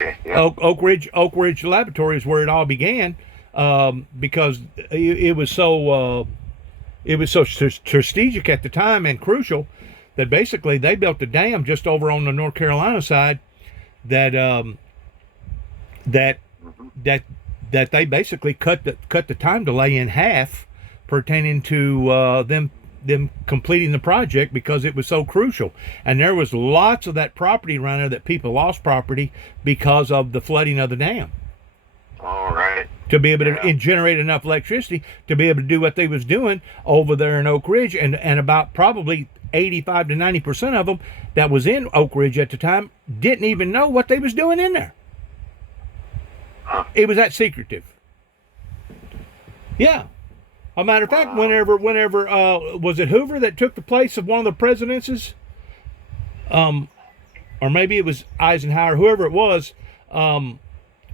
Yeah. Oak Ridge Laboratory is where it all began, because it was so strategic at the time and crucial that basically they built a dam just over on the North Carolina side that that Hmm. that that they basically cut the time delay in half pertaining to them completing the project because it was so crucial. And there was lots of that property around there that people lost property because of the flooding of the dam. All right. To be able Yeah. to generate enough electricity to be able to do what they was doing over there in Oak Ridge, and about probably 85 to 90% of them that was in Oak Ridge at the time didn't even know what they was doing in there. Huh. It was that secretive. Yeah. A matter of fact, Wow. whenever was it Hoover that took the place of one of the presidences, um, or maybe it was Eisenhower, whoever it was, um,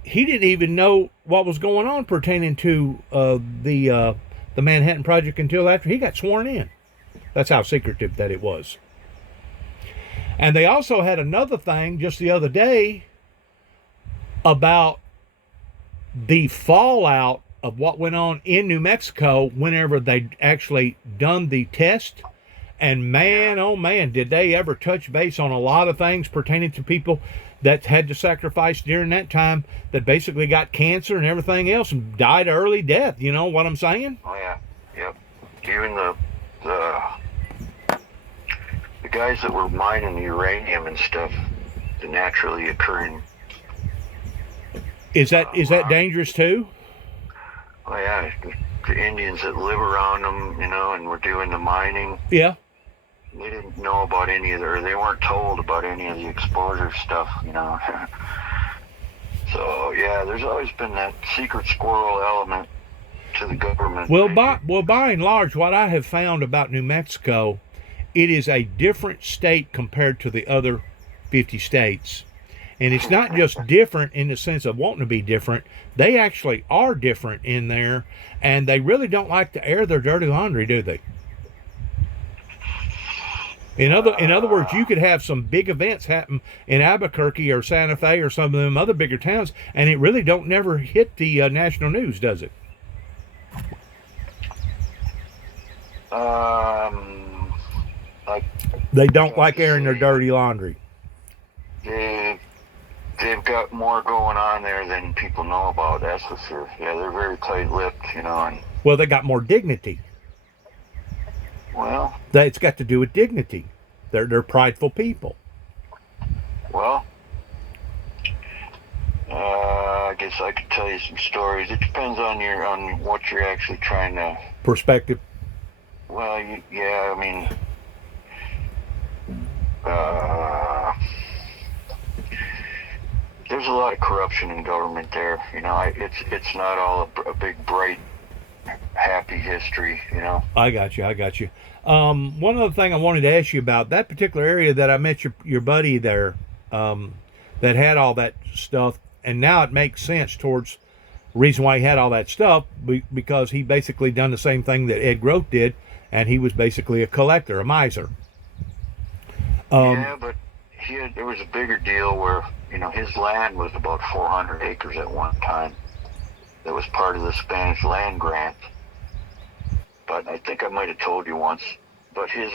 he didn't even know what was going on pertaining to the Manhattan Project until after he got sworn in. That's how secretive that it was. And they also had another thing just the other day about the fallout of what went on in New Mexico whenever they actually done the test. And Yeah. man, oh man, did they ever touch base on a lot of things pertaining to people that had to sacrifice during that time that basically got cancer and everything else and died early death. You know what I'm saying? Oh yeah. Yep. Even the the guys that were mining the uranium and stuff, the naturally occurring Is that rock. dangerous too? Oh yeah. The Indians that live around them, and were doing the mining. Yeah. They didn't know about any of the, or they weren't told about any of the exposure stuff. So yeah, there's always been that secret squirrel element to the government. By and large, what I have found about New Mexico, it is a different state compared to the other 50 states. And it's not just different in the sense of wanting to be different. They actually are different in there, and they really don't like to air their dirty laundry, do they? In other words, uh, you could have some big events happen in Albuquerque or Santa Fe or some of them other bigger towns, and it really don't never hit the national news, does it? um, like They I don't got to like airing their say, dirty laundry. they they've got more going on there than people know about. That's for sure. Yeah, they're very tight-lipped, and Well, they got more dignity. well, It's got to do with dignity. They're prideful people. well, I guess I could tell you some stories. It depends on what you're actually trying to. Perspective. Well, yeah, I mean, uh, there's a lot of corruption in government there. It's not all a big bright happy history. I got you. I got you. One other thing I wanted to ask you about that particular area that I met your buddy there, that had all that stuff, and now it makes sense towards the reason why he had all that stuff because he basically done the same thing that Ed Groth did, and he was basically a collector, a miser. Um, Yeah, but there was a bigger deal where his land was about 400 acres at one time. That was part of the Spanish land grant. But I think I might have told you once. But his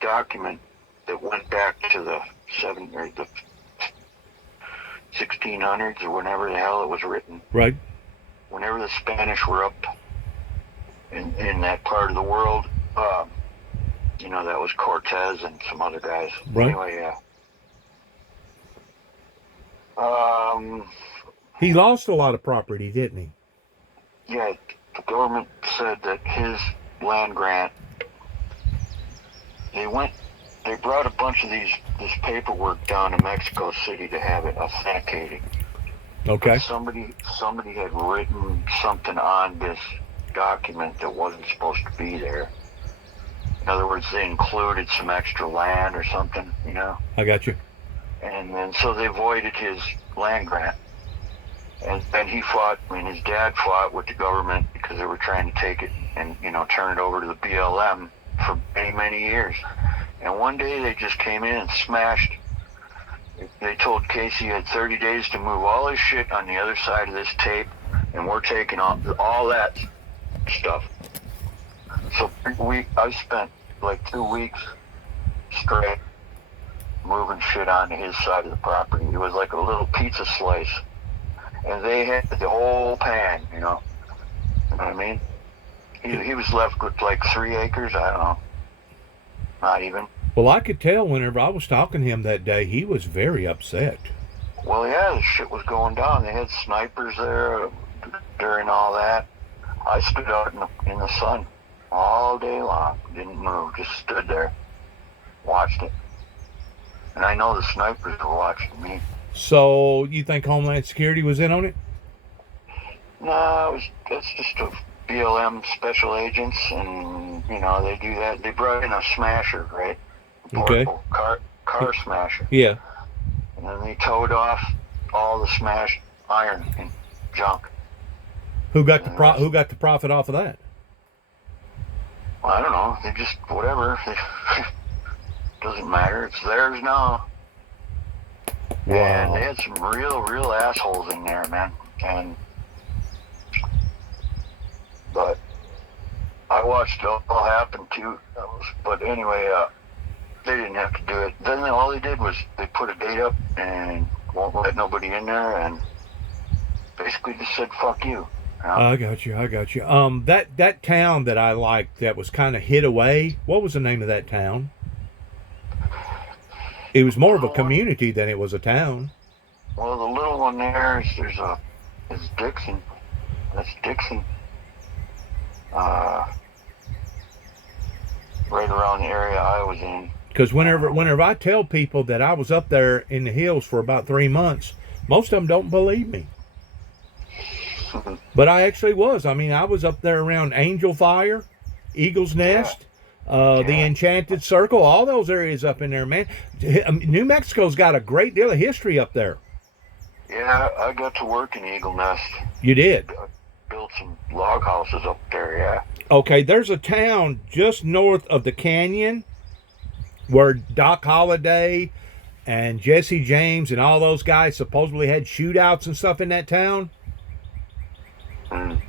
document that went back to the or the 1600s or whenever the hell it was written, right, whenever the Spanish were up in that part of the world, that was Cortez and some other guys. right. Anyway, yeah. Um, He lost a lot of property, didn't he? yeah, the government said that his land grant, they went, they brought a bunch of this paperwork down to Mexico City to have it authenticated. But Okay, somebody had written something on this document that wasn't supposed to be there. In other words, they included some extra land or something. I got you. And then so they voided his land grant. And then he fought, his dad fought with the government because they were trying to take it and, turn it over to the BLM for many, many years. And one day they just came in and smashed They told Casey he had 30 days to move all his shit on the other side of this tape, and we're taking all that stuff. So I spent like 2 weeks straight moving shit onto his side of the property. It was like a little pizza slice, and they had the whole pan, you know. You know what I mean? He was left with like 3 acres. I don't know, not even. Well, I could tell whenever I was talking to him that day, he was very upset. Well, yeah, the shit was going down. They had snipers there during all that. I stood out in the sun all day long, didn't move, just stood there, watched it. And I know the snipers were watching me. So you think Homeland Security was in on it? No, that's just a BLM special agents, and you know they do that. They brought in a smasher, right? Portable car smasher. Yeah. And then they towed off all the smashed iron and junk. Who got the profit off of that? Well, I don't know. They just whatever. Doesn't matter. It's theirs now. Wow. And they had some real assholes in there, man. But I watched it all happen too. But anyway, they didn't have to do it. Then all they did was they put a gate up and won't let nobody in there, and basically just said "fuck you." You know? I got you. That town that I liked that was kind of hid away. What was the name of that town? It was more of a community than it was a town. Well, the little one there is Dixon. That's Dixon. Right around the area I was in. Because whenever I tell people that I was up there in the hills for about 3 months, most of them don't believe me. But I actually was. I mean, I was up there around Angel Fire, Eagle's Nest, the Enchanted Circle, all those areas up in there, man. New Mexico's got a great deal of history up there. Yeah, I got to work in Eagle Nest. You did? I built some log houses up there, yeah. Okay, there's a town just north of the canyon where Doc Holliday and Jesse James and all those guys supposedly had shootouts and stuff in that town.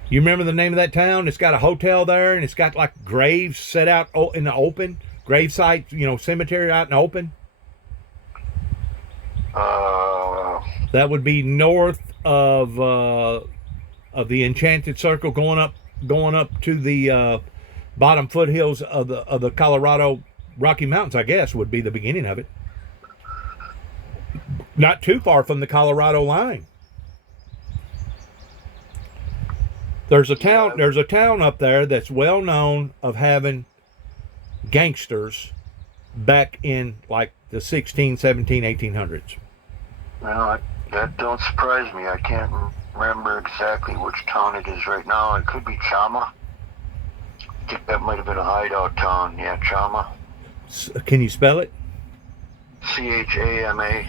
You remember the name of that town? It's got a hotel there, and it's got like graves set out in the open, grave site, cemetery out in the open. That would be north of the Enchanted Circle, going up to the bottom foothills of the Colorado Rocky Mountains. I guess would be the beginning of it. Not too far from the Colorado line. There's a town up there that's well known of having gangsters back in like the 16, 17, 1800s. Well, that don't surprise me. I can't remember exactly which town it is right now. It could be Chama. I think that might have been a hideout town. Yeah, Chama. Can you spell it? Chama.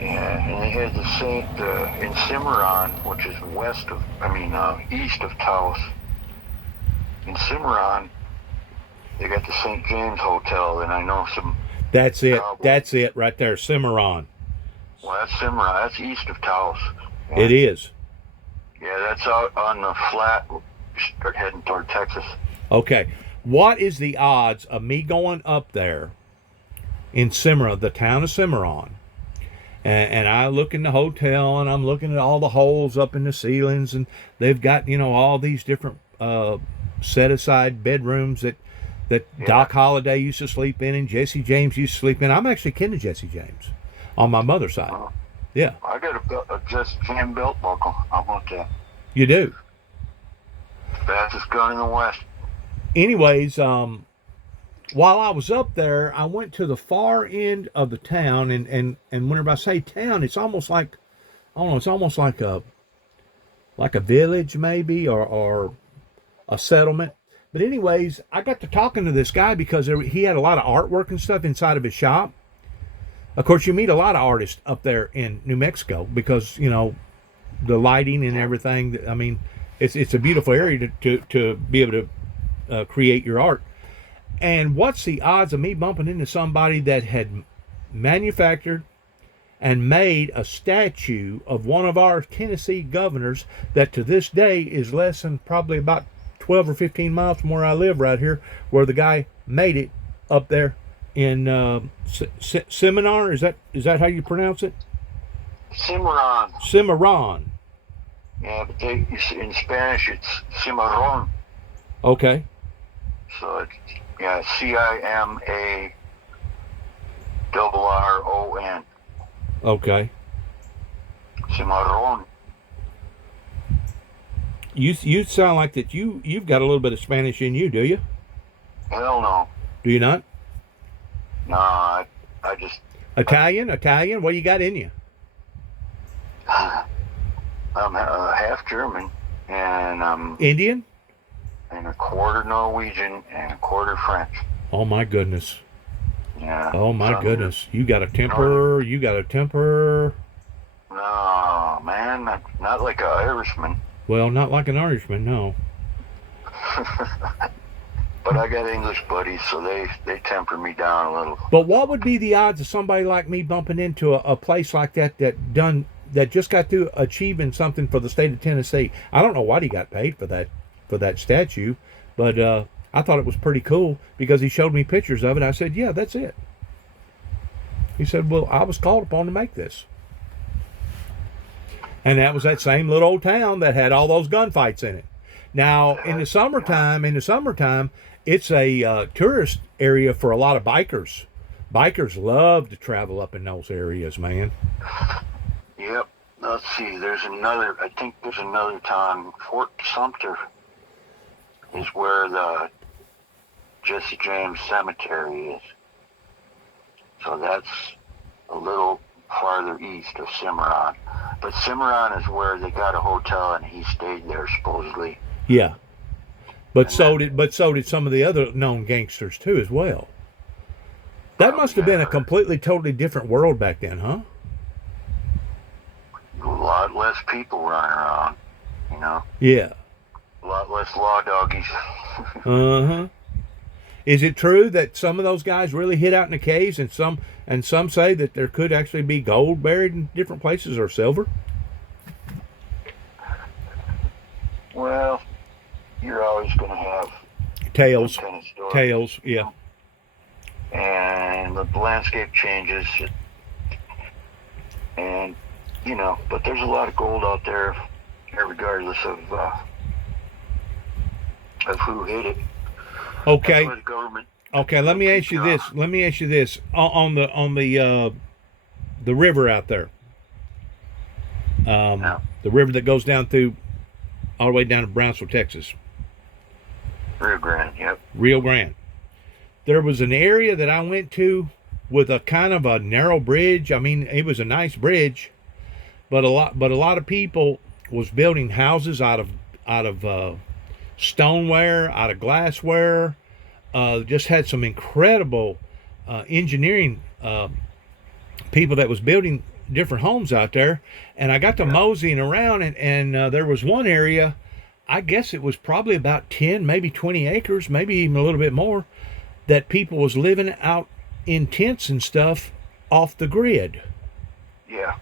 Yeah, and they had the Saint in Cimarron, which is east of Taos. In Cimarron, they got the St. James Hotel, and I know some. That's it. That's it right there, Cimarron. Well, that's Cimarron. That's east of Taos. Yeah. It is. Yeah, that's out on the flat. Start heading toward Texas. Okay, what is the odds of me going up there in Cimarron, the town of Cimarron? And I look in the hotel, and I'm looking at all the holes up in the ceilings, and they've got all these different set aside bedrooms that Doc Holliday used to sleep in, and Jesse James used to sleep in. I'm actually kin to Jesse James on my mother's side. Yeah, I got a Jesse James belt buckle. How about that? You do. Fastest gun in the West. Anyways, while I was up there, I went to the far end of the town, and whenever I say town, it's almost like, I don't know, it's almost like a village maybe, or a settlement. But anyways, I got to talking to this guy because he had a lot of artwork and stuff inside of his shop. Of course, you meet a lot of artists up there in New Mexico because, the lighting and everything. I mean, it's a beautiful area to be able to create your art. And what's the odds of me bumping into somebody that had manufactured and made a statue of one of our Tennessee governors that to this day is less than probably about 12 or 15 miles from where I live right here, where the guy made it up there in Seminar. Is that how you pronounce it? Cimarron. Cimarron. Yeah, but in Spanish it's Cimarron. Okay. So it's Cimarron. Okay. Cimarron. You sound like that you've got a little bit of Spanish in you, do you? Hell no. Do you not? Nah, I just Italian? What you got in you? I'm half German and I'm Indian? and a quarter Norwegian and a quarter French. Oh my goodness. Yeah. Oh my goodness. You got a temper. You got a temper. No, man, not like an Irishman. Well, not like an Irishman, no. But I got English buddies, so they temper me down a little. But what would be the odds of somebody like me bumping into a place like that that just got through achieving something for the state of Tennessee? I don't know what he got paid for that statue, but I thought it was pretty cool because he showed me pictures of it. I said, yeah, that's it. He said, well, I was called upon to make this. And that was that same little old town that had all those gunfights in it. Now, in the summertime, it's a tourist area for a lot of bikers. Bikers love to travel up in those areas, man. Yep. Let's see. I think there's another town, Fort Sumter, is where the Jesse James Cemetery is. So that's a little farther east of Cimarron. But Cimarron is where they got a hotel and he stayed there supposedly. Yeah. But so did some of the other known gangsters too as well. That must have been a completely, totally different world back then, huh? A lot less people running around, you know? Yeah. A lot less law doggies. Uh-huh. Is it true that some of those guys really hid out in the caves and some say that there could actually be gold buried in different places or silver? Well, you're always going to have Tales. kind of story. Tales, yeah. And the landscape changes. And, you know, but there's a lot of gold out there, regardless of who hit it. Okay. The government. Okay, let me ask you this. On the river out there. The river that goes down through all the way down to Brownsville, Texas. Rio Grande, yep. Rio Grande. There was an area that I went to with a kind of a narrow bridge. I mean, it was a nice bridge, but a lot of people was building houses out of stoneware, out of glassware. Just had some incredible engineering people that was building different homes out there. And I got to moseying around, and there was one area, I guess it was probably about 10, maybe 20 acres, maybe even a little bit more, that people was living out in tents and stuff off the grid. Yeah.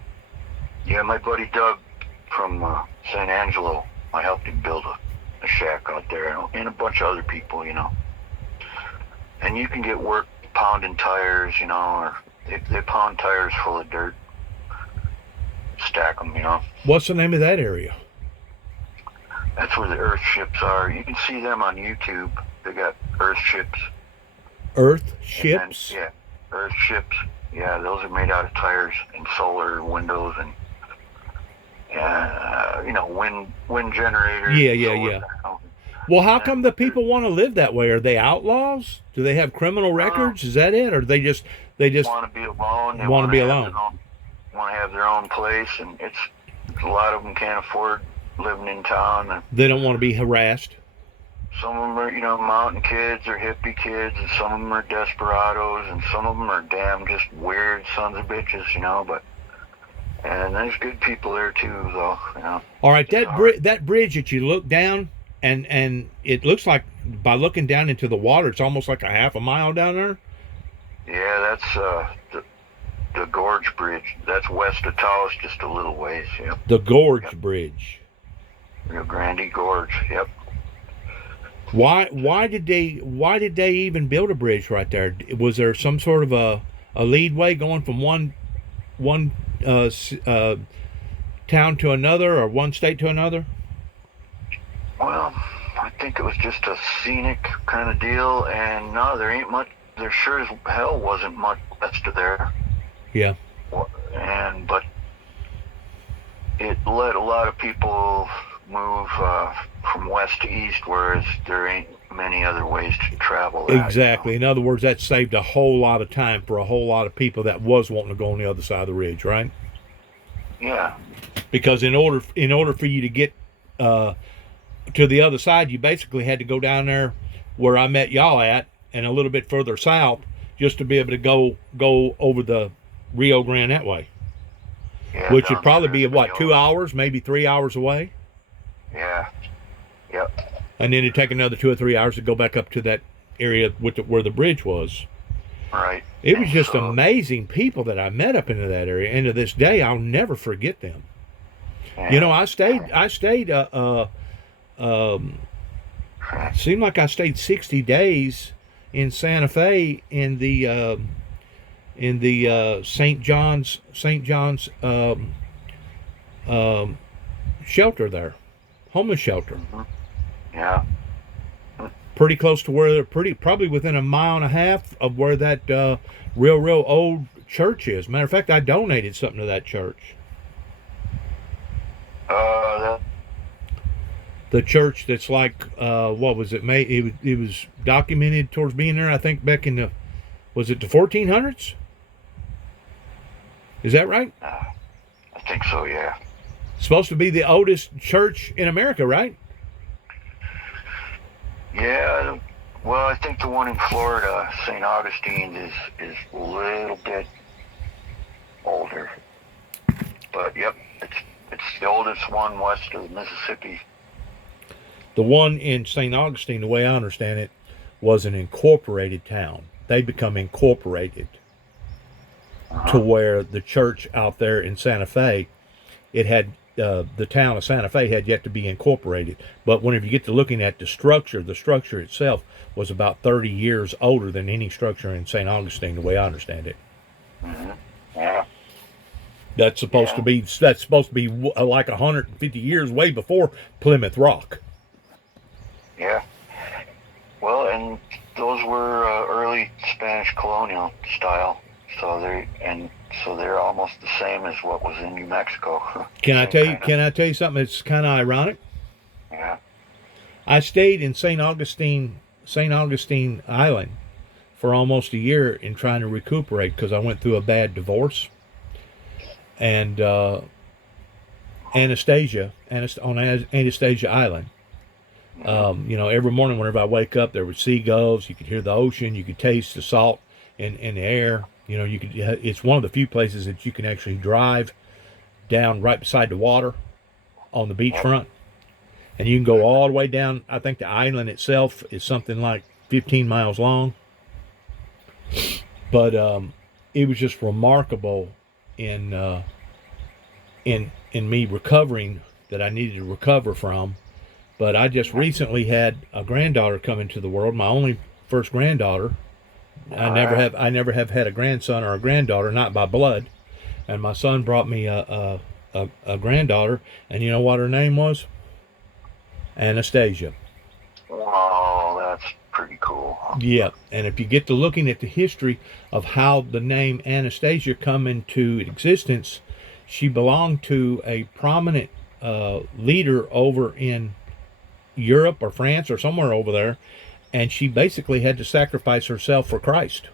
Yeah, my buddy Doug from San Angelo, I helped him build a shack out there, and a bunch of other people, you know. And you can get work pounding tires, you know, or they pound tires full of dirt, stack them, you know. What's the name of that area? That's where the earth ships are. You can see them on YouTube. They got earth ships. Earth ships? Then, yeah, earth ships. Yeah, those are made out of tires and solar windows and you know, wind generators. Yeah. Well, how come the people want to live that way? Are they outlaws? Do they have criminal records? Is that it, or they just want to be alone? Want to be alone. Want to have their own place, and it's a lot of them can't afford living in town. And they don't want to be harassed. some of them are, you know, mountain kids or hippie kids, and some of them are desperados, and some of them are damn just weird sons of bitches, you know. And there's good people there too, though. You know. All right, that bridge that you look down, and it looks like by looking down into the water, it's almost like a half a mile down there. Yeah, that's the Gorge Bridge. That's west of Taos, just a little ways. Yep. The Gorge Bridge. Rio Grande Gorge. Yep. Why did they even build a bridge right there? Was there some sort of a leadway going from one town to another, or one state to another? Well, I think it was just a scenic kind of deal, and no, there ain't much. There sure as hell wasn't much west of there. Yeah. But it let a lot of people move from west to east, whereas there ain't many other ways to travel that, Exactly. In other words, that saved a whole lot of time for a whole lot of people that was wanting to go on the other side of the ridge, right? Yeah. Because in order for you to get to the other side, you basically had to go down there where I met y'all at, and a little bit further south, just to be able to go over the Rio Grande that way. Yeah, which would probably be, what, 2 Espanola. hours, maybe 3 hours away? Yeah. Yep. And then it'd take another 2 or 3 hours to go back up to that area where the bridge was. Right. It was just So, amazing people that I met up into that area. And to this day, I'll never forget them. yeah. You know, I stayed, seemed like I stayed 60 days in Santa Fe in the St. John's shelter there, homeless shelter. Mhm. Yeah. Pretty close to where they're probably within a mile and a half of where that real old church is. Matter of fact, I donated something to that church. That, The church that's like, what was it? It was documented towards being there, I think, back in was it the 1400s? Is that right? I think so. Yeah. Supposed to be the oldest church in America, right? Yeah. Well, I think the one in Florida, St. Augustine, is a little bit older. But yep, it's the oldest one west of the Mississippi. The one in St. Augustine, the way I understand it, was an incorporated town. They become incorporated to where the church out there in Santa Fe, it had the town of Santa Fe had yet to be incorporated. But whenever you get to looking at the structure itself was about 30 years older than any structure in St. Augustine, the way I understand it. Mm-hmm. Yeah. That's supposed to be like 150 years way before Plymouth Rock. Yeah. Well, and those were early Spanish colonial style, so they're almost the same as what was in New Mexico. Can I Same tell you something that's kind of ironic? Yeah. I stayed in St. Augustine Island for almost a year in trying to recuperate because I went through a bad divorce. And Anastasia Island. You know, every morning whenever I wake up, there were seagulls. You could hear the ocean. You could taste the salt in the air. You know, it's one of the few places that you can actually drive down right beside the water on the beachfront. And you can go all the way down. I think the island itself is something like 15 miles long. But it was just remarkable in me recovering that I needed to recover from. But I just recently had a granddaughter come into the world, my only first granddaughter. I never have had a grandson or a granddaughter, not by blood. And my son brought me a granddaughter, and you know what her name was? Anastasia. Oh, that's pretty cool. Yeah, and if you get to looking at the history of how the name Anastasia come into existence, she belonged to a prominent leader over in Europe or France or somewhere over there, and she basically had to sacrifice herself for Christ.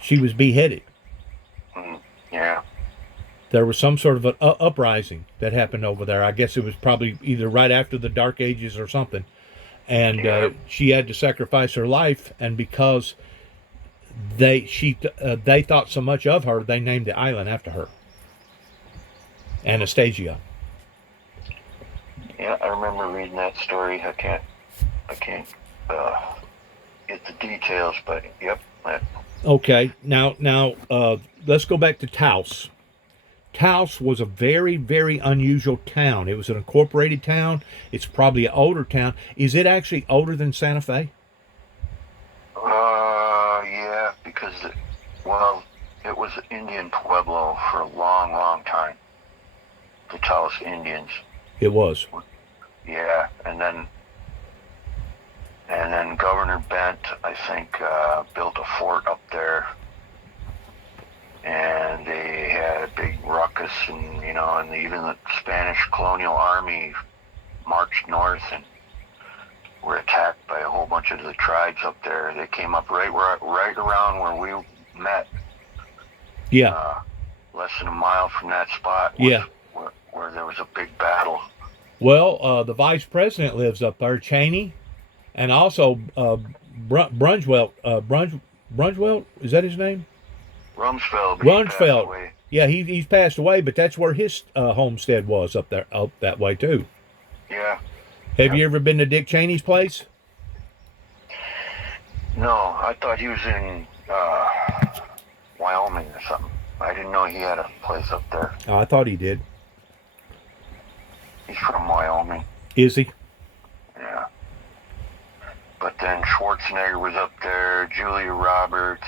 She was beheaded. Yeah. There was some sort of an uprising that happened over there. I guess it was probably either right after the Dark Ages or something. And she had to sacrifice her life, and because they thought so much of her, they named the island after her. Anastasia. Yeah, I remember reading that story. I can't get the details, but yep, Okay, now, let's go back to Taos. Taos was a very, very unusual town. It was an incorporated town. It's probably an older town. Is it actually older than Santa Fe? Yeah, because well, it was Indian Pueblo for a long, long time. The Taos Indians. It was. Yeah, and then Governor Bent, I think, built a fort up there, and they had a big ruckus, and and even the Spanish colonial army marched north and were attacked by a whole bunch of the tribes up there. They came up right around where we met, Yeah, uh, less than a mile from that spot was yeah. where there was a big battle. Well, the vice president lives up there, Cheney, and also Brunjwelt. Brunjwelt, is that his name? Rumsfeld, but he passed Brunjfeld. away. Yeah, he's passed away, but that's where his homestead was up there, up that way too. Yeah. Have you ever been to Dick Cheney's place? No, I thought he was in Wyoming or something. I didn't know he had a place up there. Oh, I thought he did. He's from Wyoming. Is he? Yeah. But then Schwarzenegger was up there, Julia Roberts,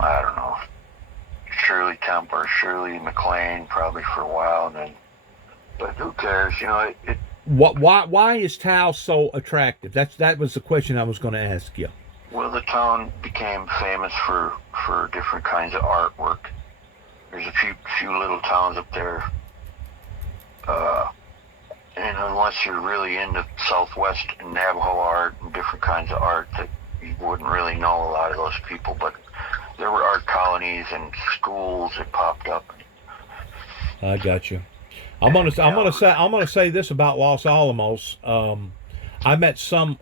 I don't know, Shirley Temple, Shirley MacLaine, probably for a while, and then. But who cares? Why is Taos so attractive? That was the question I was going to ask you. Well, the town became famous for different kinds of artwork. There's a few little towns up there, and unless you're really into Southwest Navajo art and different kinds of art, that you wouldn't really know a lot of those people. But there were art colonies and schools that popped up. I got you. I'm gonna say this about Los Alamos. I met some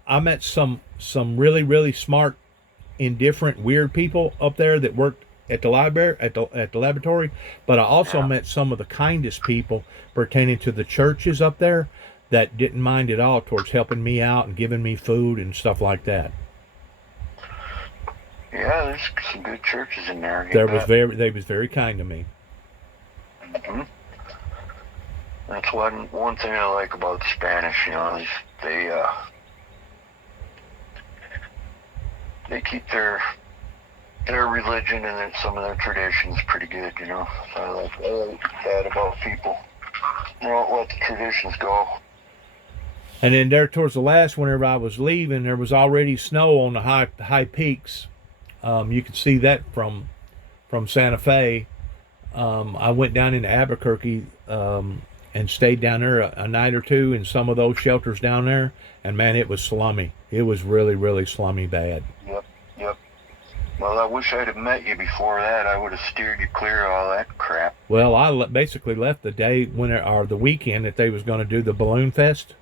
really, really smart, indifferent, weird people up there that worked at the library at the laboratory. But I also Yeah. met some of the kindest people pertaining to the churches up there that didn't mind at all towards helping me out and giving me food and stuff like that. Yeah, there's some good churches in there. You bet. They was very kind to me. Hmm. That's one thing I like about the Spanish. They keep their religion and then some of their traditions pretty good. So I like that about people. They don't let the traditions go. And then there towards the last, whenever I was leaving, there was already snow on the high peaks. You could see that from Santa Fe. I went down into Albuquerque and stayed down there a night or two in some of those shelters down there. And man, it was slummy. It was really, really slummy bad. Yep, yep. Well, I wish I'd have met you before that. I would have steered you clear of all that crap. Well, basically left the day or the weekend that they was going to do the balloon fest.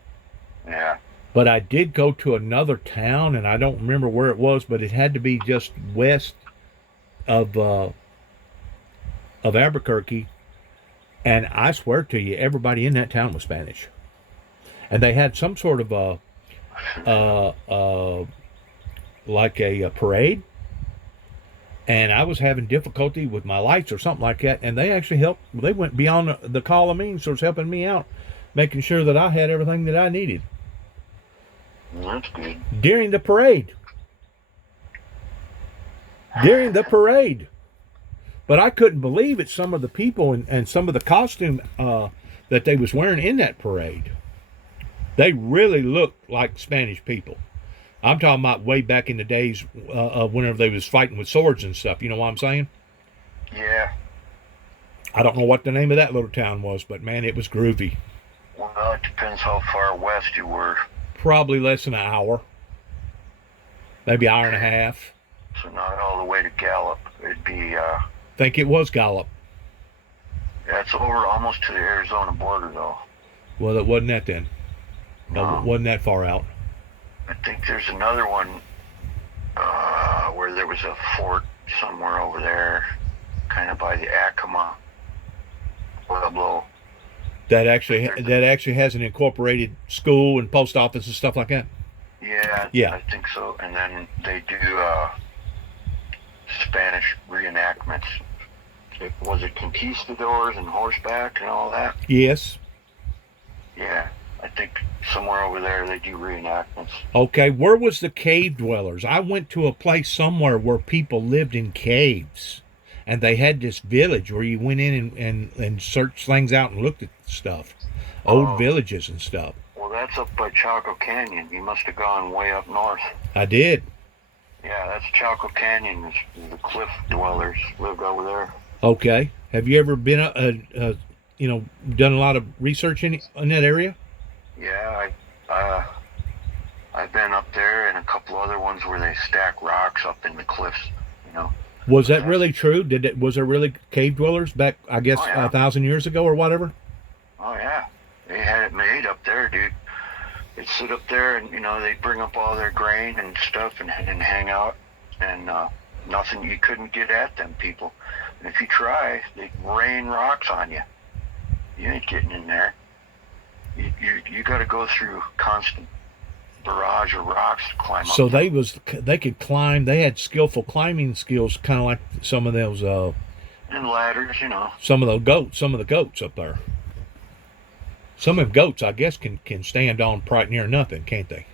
Yeah. But I did go to another town, and I don't remember where it was, but it had to be just west of Albuquerque. And I swear to you, everybody in that town was Spanish, and they had some sort of like a parade. And I was having difficulty with my lights or something like that, and they actually helped. They went beyond the call of means, so it's helping me out, making sure that I had everything that I needed That's good. during the parade. During the parade. But I couldn't believe it, some of the people and some of the costume that they was wearing in that parade. They really looked like Spanish people. I'm talking about way back in the days whenever they was fighting with swords and stuff. You know what I'm saying? Yeah. I don't know what the name of that little town was, but man, it was groovy. Well, it depends how far west you were. Probably less than an hour. Maybe an hour and a half. So not all the way to Gallup. It'd be, Think it was Gallup. that's over almost to the Arizona border, though. Well, it wasn't that then. No, it wasn't that far out. I think there's another one where there was a fort somewhere over there, kind of by the Acoma Pueblo. That actually has an incorporated school and post office and stuff like that. Yeah, Yeah, Yeah. I think so. And then they do Spanish reenactments. Was it conquistadors and horseback and all that? Yes. Yeah, I think somewhere over there they do reenactments. Okay. Where was the cave dwellers? I went to a place somewhere where people lived in caves, and they had this village where you went in and searched things out and looked at stuff, old Oh, villages and stuff. well, that's up by Chaco Canyon. You must have gone way up north. I did. Yeah, that's Chaco Canyon. The cliff dwellers lived over there. Okay. Have you ever been done a lot of research in that area? Yeah, I've been up there and a couple other ones where they stack rocks up in the cliffs. You know. Was But that that's really true? Was there really cave dwellers back? I guess oh yeah, 1,000 years ago or whatever. oh yeah. They had it made up there, dude. They'd sit up there and they'd bring up all their grain and stuff and hang out and nothing. You couldn't get at them people. And if you try, they'd rain rocks on you. You ain't getting in there. You got to go through constant barrage of rocks to climb up. So they could climb. They had skillful climbing skills, kind of like some of those And ladders, some of the goats up there. Some of them goats, I guess, can stand on right near nothing, can't they?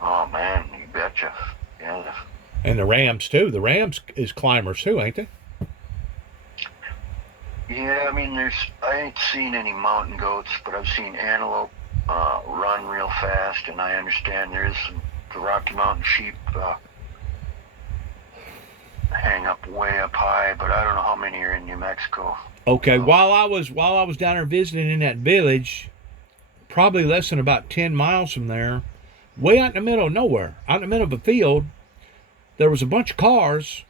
Oh man, you betcha. Yeah. And the rams too. The rams is climbers too, ain't they? Yeah, I mean, I ain't seen any mountain goats, but I've seen antelope run real fast, and I understand there's the Rocky Mountain sheep hang up way up high, but I don't know how many are in New Mexico. Okay. While I was down there visiting in that village, probably less than about 10 miles from there, way out in the middle of nowhere, out in the middle of a field, there was a bunch of cars,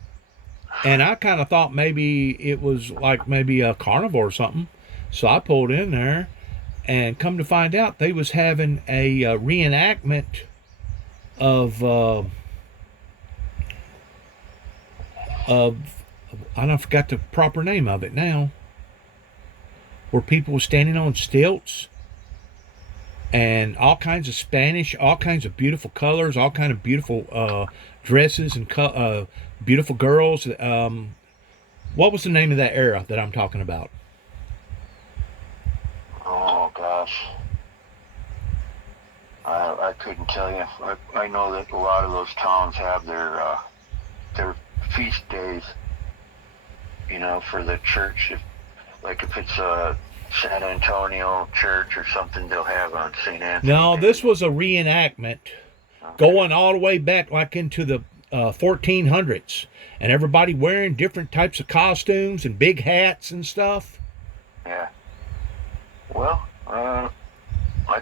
and I kind of thought maybe it was like maybe a carnival or something. So I pulled in there, and come to find out, they was having a reenactment of I don't forgot the proper name of it now, where people were standing on stilts and all kinds of Spanish, all kinds of beautiful colors, all kind of beautiful dresses and beautiful girls. What was the name of that era that I'm talking about? Oh gosh, I couldn't tell you. I know that a lot of those towns have their feast days, for the church. If it's a San Antonio church or something, they'll have on St. Anthony No, Day. this was a reenactment going all the way back like into the 1400s, and everybody wearing different types of costumes and big hats and stuff. Yeah. Well, I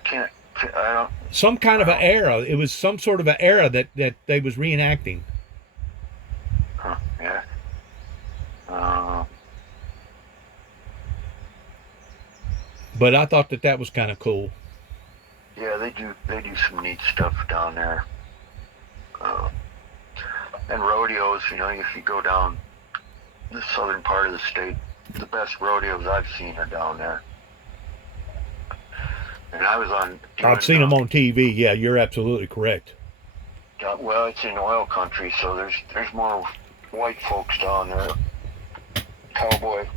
can't. I don't. Some kind of an era. It was some sort of an era that they was reenacting. Huh, yeah. But I thought that was kind of cool. Yeah, they do. They do some neat stuff down there. Uh, and rodeos. If you go down the southern part of the state, the best rodeos I've seen are down there. And I was on. I've seen them on TV. Yeah, you're absolutely correct. Well, it's in oil country, so there's more white folks down there.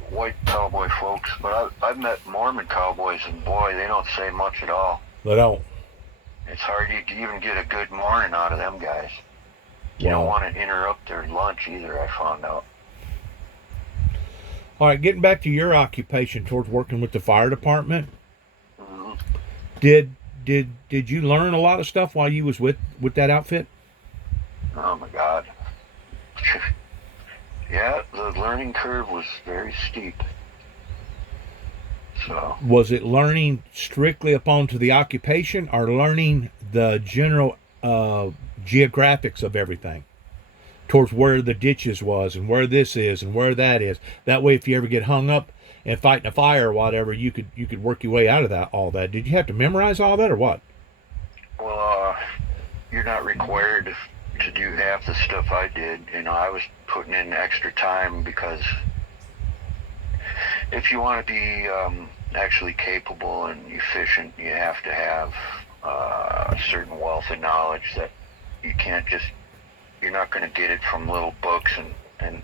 White cowboy folks. But I've met Mormon cowboys, and boy, they don't say much at all. They don't. It's hard to even get a good morning out of them guys. You don't want to interrupt their lunch either, I found out. All right, getting back to your occupation towards working with the fire department. Mm-hmm. Did you learn a lot of stuff while you was with that outfit? Oh my God. Yeah, the learning curve was very steep. So. Was it learning strictly upon to the occupation, or learning the general geographics of everything, towards where the ditches was and where this is and where that is? That way, if you ever get hung up and fighting a fire or whatever, you could work your way out of all that. Did you have to memorize all that or what? Well, you're not required to do half the stuff I did. I was putting in extra time because if you want to be actually capable and efficient, you have to have a certain wealth of knowledge that you can't just, you're not going to get it from little books. And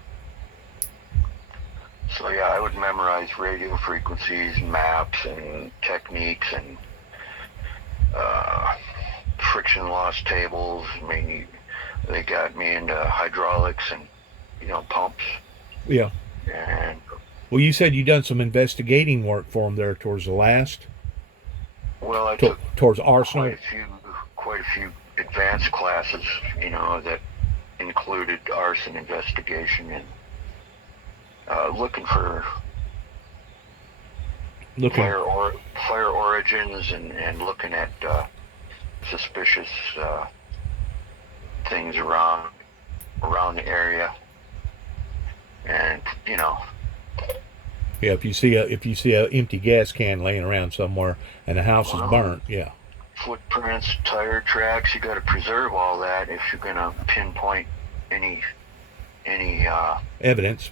so, yeah, I would memorize radio frequencies, maps, and techniques, and friction loss tables. I mean, they got me into hydraulics and, pumps. Yeah. And Well, you said you done some investigating work for them there towards the last, well, I took towards Arsenal. quite a few advanced classes, that included arson investigation and looking for fire origins and looking at suspicious things around the area. And Yeah, if you see a empty gas can laying around somewhere and the house is burnt, yeah. Footprints, tire tracks, you got to preserve all that if you're going to pinpoint any Evidence.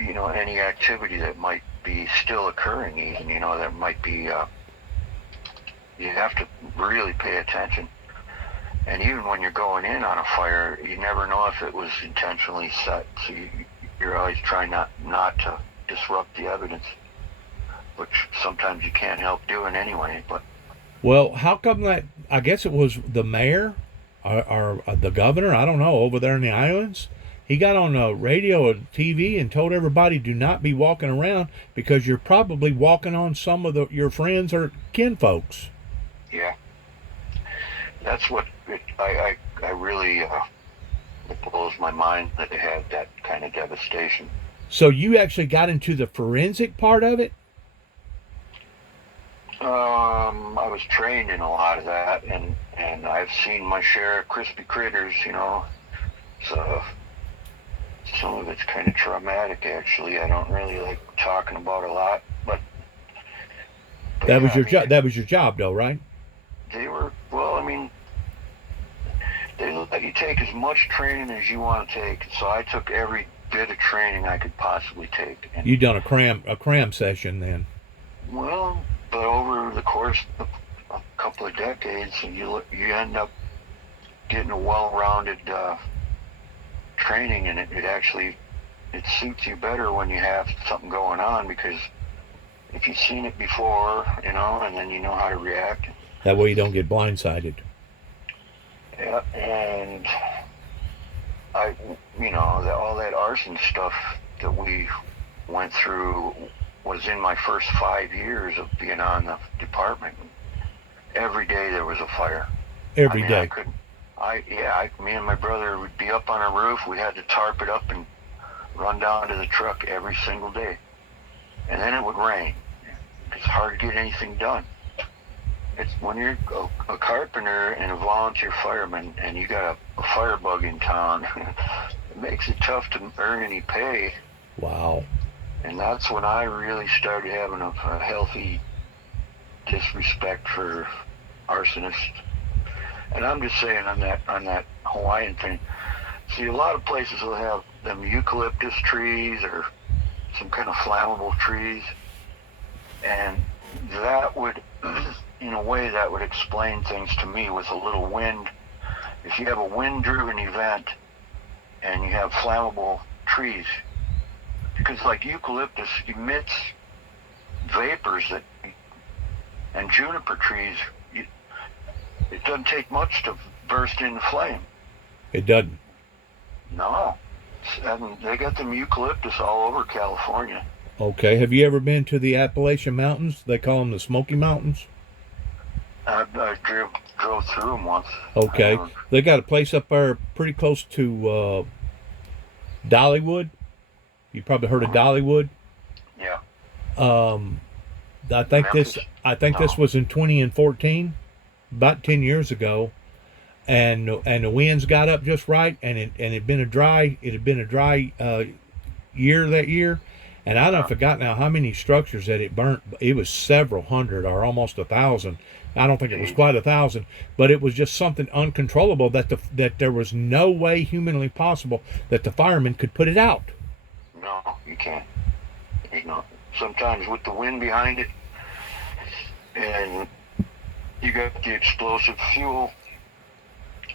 any activity that might be still occurring, even, that might be, you have to really pay attention. And even when you're going in on a fire, you never know if it was intentionally set. So you're always trying not to disrupt the evidence, which sometimes you can't help doing anyway. But Well, how come that? I guess it was the mayor or the governor. I don't know, over there in the islands. He got on the radio or TV and told everybody, "Do not be walking around because you're probably walking on some of your friends or kinfolks." yeah, that's what I really it blows my mind that they had that kind of devastation. So you actually got into the forensic part of it? I was trained in a lot of that, and I've seen my share of crispy critters, So some of it's kind of traumatic, actually. I don't really like talking about a lot, but That was yeah, your job. That was your job, though, right? they were, well, I mean, they let you take as much training as you want to take. So I took every bit of training I could possibly take. And, You done a cram session then? well, but over the course of a couple of decades, you end up getting a well-rounded training, and it suits you better when you have something going on, because if you've seen it before, and then you know how to react. That way you don't get blindsided. Yeah, and all that arson stuff that we went through was in my first 5 years of being on the department. Every day there was a fire. Every day. Me and my brother would be up on a roof. We had to tarp it up and run down to the truck every single day. And then it would rain. It's hard to get anything done. It's when you're a carpenter and a volunteer fireman and you got a firebug in town, it makes it tough to earn any pay. Wow. And that's when I really started having a healthy disrespect for arsonists. And I'm just saying on that Hawaiian thing, see, a lot of places will have them eucalyptus trees or some kind of flammable trees, and that would, in a way, that would explain things to me with a little wind. If you have a wind-driven event and you have flammable trees, because like eucalyptus emits vapors and juniper trees, it doesn't take much to burst into flame. It doesn't. No. And they got them eucalyptus all over California. Okay. Have you ever been to the Appalachian Mountains? They call them the Smoky Mountains. I drove through them once. Okay. They got a place up there pretty close to Dollywood. You probably heard of Dollywood. Yeah. I think this was in 2014, about 10 years ago, and the winds got up just right, and it had been a dry year that year, and I don't forgot now how many structures that it burnt. It was several hundred or almost 1,000. I don't think it was quite 1,000, but it was just something uncontrollable that there was no way humanly possible that the firemen could put it out. No, you can't. Sometimes with the wind behind it, and You got the explosive fuel,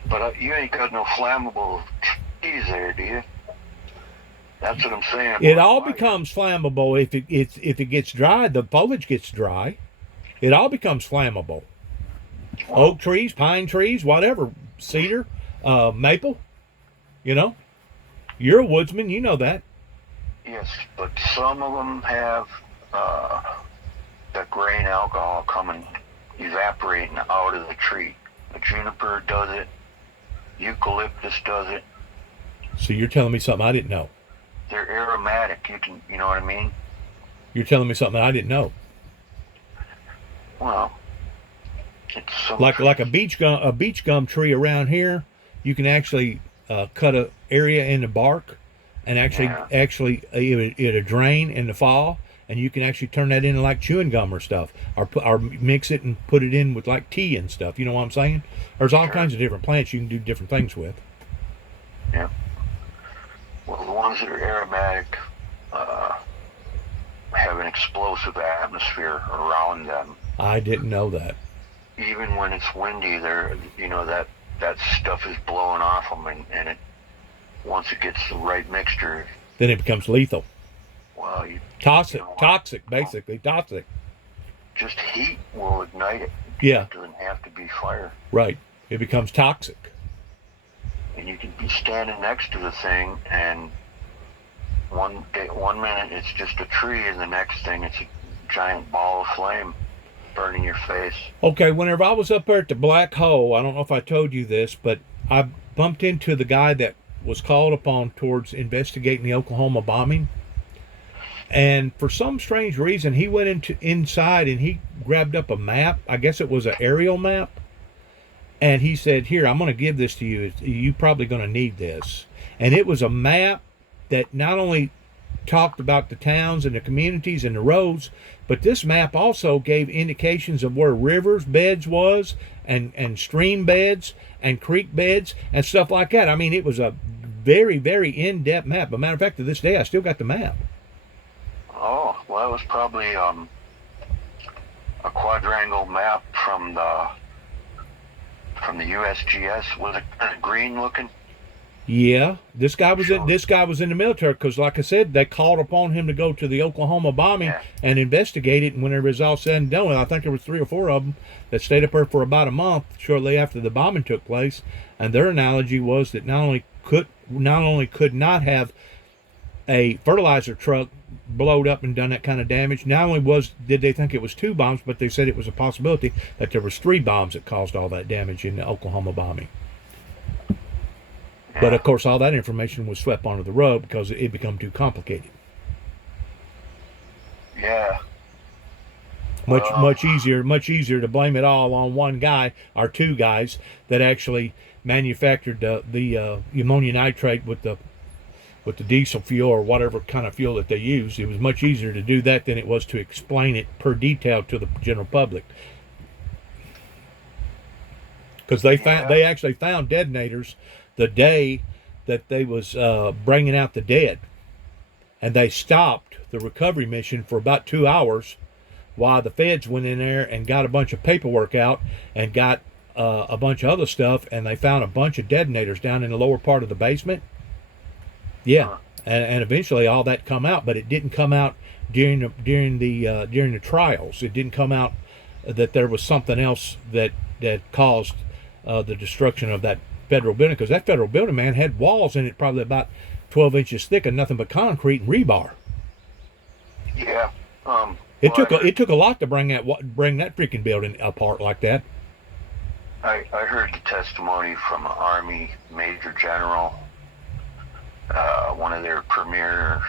but you ain't got no flammable trees there, do you? That's what I'm saying. It all becomes flammable if it gets dry. The foliage gets dry. It all becomes flammable. Well, Oak trees, pine trees, whatever, cedar, maple. You know, you're a woodsman. You know that. yes, but some of them have that grain alcohol coming, evaporating out of the tree. The juniper does it. Eucalyptus does it. So you're telling me something I didn't know. They're aromatic. You know what I mean? You're telling me something I didn't know. Well, it's some Like trees. a beach gum tree around here, you can actually cut a area in the bark, and actually it'll drain in the fall, and you can actually turn that into like chewing gum or stuff, or mix it and put it in with like tea and stuff. You know what I'm saying? There's all Sure. kinds of different plants you can do different things with. Yeah. Well, the ones that are aromatic have an explosive atmosphere around them. I didn't know that. Even when it's windy, that stuff is blowing off them, and it once it gets the right mixture, Then it becomes lethal, well, toxic, basically toxic. just heat will ignite it. Yeah, It doesn't have to be fire. right. It becomes toxic. And you can be standing next to the thing, and one minute it's just a tree, and the next thing it's a giant ball of flame burning your face. Okay, whenever I was up there at the Black Hole, I don't know if I told you this, but I bumped into the guy that was called upon towards investigating the Oklahoma bombing. And for some strange reason, he went inside and he grabbed up a map. I guess it was an aerial map. And he said, "Here, I'm going to give this to you. You're probably going to need this." And it was a map that not only talked about the towns and the communities and the roads, but this map also gave indications of where rivers beds was, and stream beds and creek beds and stuff like that. I mean, it was a very, very in-depth map. As a matter of fact, to this day, I still got the map. Oh, well, it was probably a quadrangle map from the USGS. Was it kind of green looking? Yeah, this guy was in the military because, like I said, they called upon him to go to the Oklahoma bombing Yeah. and investigate it. And whenever it was all said and done, I think there was 3 or 4 of them that stayed up there for about a month shortly after the bombing took place. And their analogy was that not only could not have a fertilizer truck blowed up and done that kind of damage, not only did they think it was 2 bombs, but they said it was a possibility that there was 3 bombs that caused all that damage in the Oklahoma bombing. But of course, all that information was swept under the rug because it became too complicated. Yeah. Much easier to blame it all on one guy or 2 guys that actually manufactured the ammonia nitrate with the diesel fuel or whatever kind of fuel that they used. It was much easier to do that than it was to explain it per detail to the general public. Because they actually found detonators the day that they was bringing out the dead, and they stopped the recovery mission for about 2 hours while the feds went in there and got a bunch of paperwork out and got a bunch of other stuff, and they found a bunch of detonators down in the lower part of the basement. Yeah, and eventually all that come out, but it didn't come out during the trials. It didn't come out that there was something else that caused the destruction of that federal building, because that federal building, man, had walls in it probably about 12 inches thick and nothing but concrete and rebar. Yeah. It took a lot to bring that freaking building apart like that. I heard the testimony from an Army Major General, one of their premier.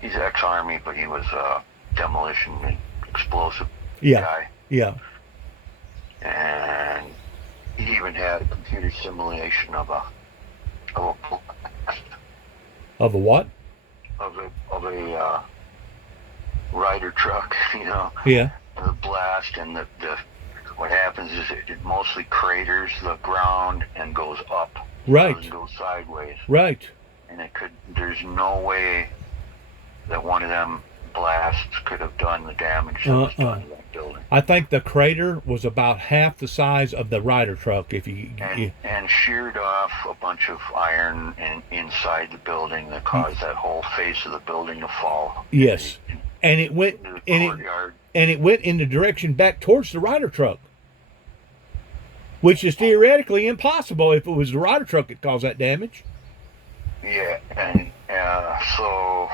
He's ex-Army, but he was a demolition and explosive guy. Yeah. And he even had a computer simulation of a Of a what? of a rider truck, Yeah. the blast, and the what happens is it mostly craters the ground and goes up. Right. It doesn't go sideways. Right. And there's no way that one of them blasts could have done the damage that was done to that building. I think the crater was about half the size of the Ryder truck. If you and sheared off a bunch of iron inside the building that caused that whole face of the building to fall. Yes, and it went and it went in the direction back towards the Ryder truck, which is theoretically impossible if it was the Ryder truck that caused that damage. Yeah, and so,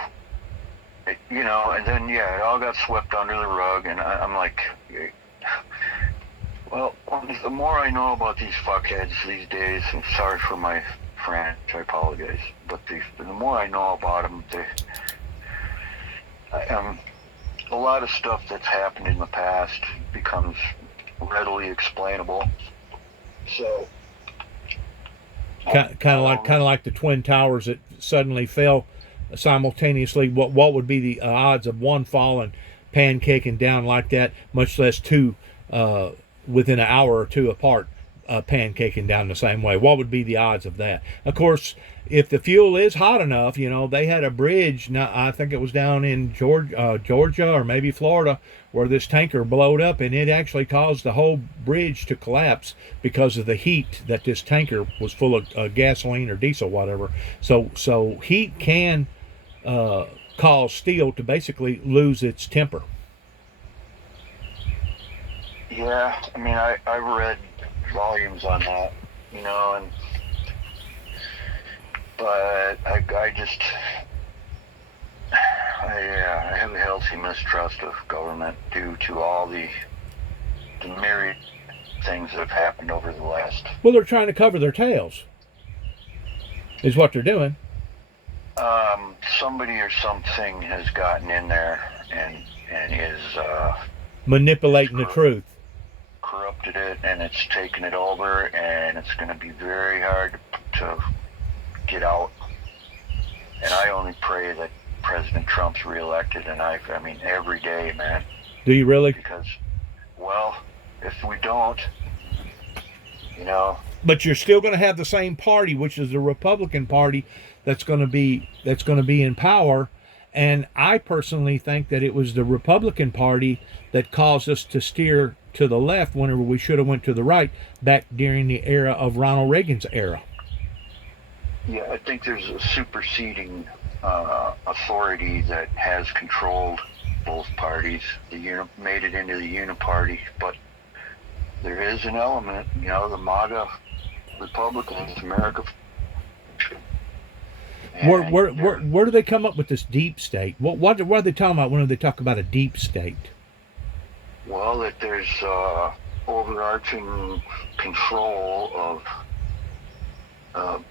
you know, and then, yeah, it all got swept under the rug, and I'm like, well, the more I know about these fuckheads these days, and sorry for my French, I apologize, but the more I know about them, a lot of stuff that's happened in the past becomes readily explainable. So, kind of like the Twin Towers that suddenly fell simultaneously. What would be the odds of one falling, pancaking down like that, much less two within an hour or two apart, pancaking down the same way? What would be the odds of that? Of course, if the fuel is hot enough, you know, they had a bridge. Now, I think it was down in Georgia or maybe Florida, where this tanker blowed up, and it actually caused the whole bridge to collapse because of the heat that this tanker was full of gasoline or diesel, whatever. So heat can cause steel to basically lose its temper. Yeah, I mean, I read volumes on that, you know, but I just, I have a healthy mistrust of government due to all the myriad things that have happened over the last. Well, they're trying to cover their tails, is what they're doing. Somebody or something has gotten in there and is manipulating the truth. Corrupted it, and it's taken it over, and it's going to be very hard to get out. And I only pray that President Trump's reelected, and I mean every day, man. Do you really? Because, well, if we don't, you know. But you're still going to have the same party, which is the Republican Party, that's going to be in power. And I personally think that it was the Republican Party that caused us to steer to the left whenever we should have went to the right back during the era of Ronald Reagan's era. Yeah, I think there's a superseding authority that has controlled both parties. Made it into the uniparty, but there is an element, you know, the MAGA Republicans, America. Where do they come up with this deep state? What are they talking about when they talk about a deep state? Well, that there's overarching control of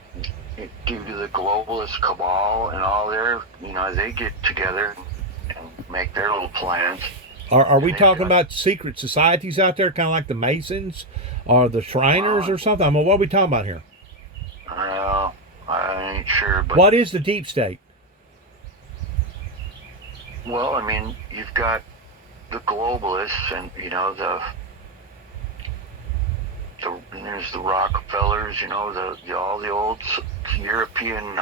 due to the globalist cabal and all their, you know, they get together and make their little plans. Are we talking about secret societies out there, kind of like the Masons or the Shriners or something? I mean, what are we talking about here? I ain't sure. But what is the deep state? Well, I mean, you've got the globalists, and you know there's the Rockefellers, you know, all the old European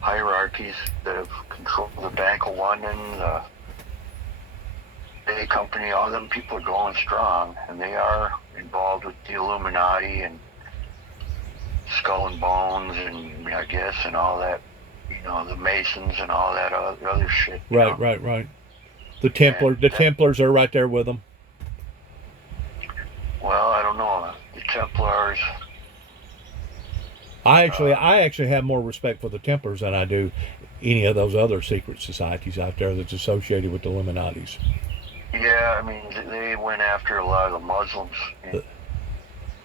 hierarchies that have controlled the Bank of London, the A Company. All them people are going strong, and they are involved with the Illuminati and Skull and Bones, and I guess, and all that, you know, the Masons and all that other shit. Right. The Templars are right there with them. Well, I don't know. The Templars. I actually have more respect for the Templars than I do any of those other secret societies out there that's associated with the Illuminatis. Yeah, I mean, they went after a lot of the Muslims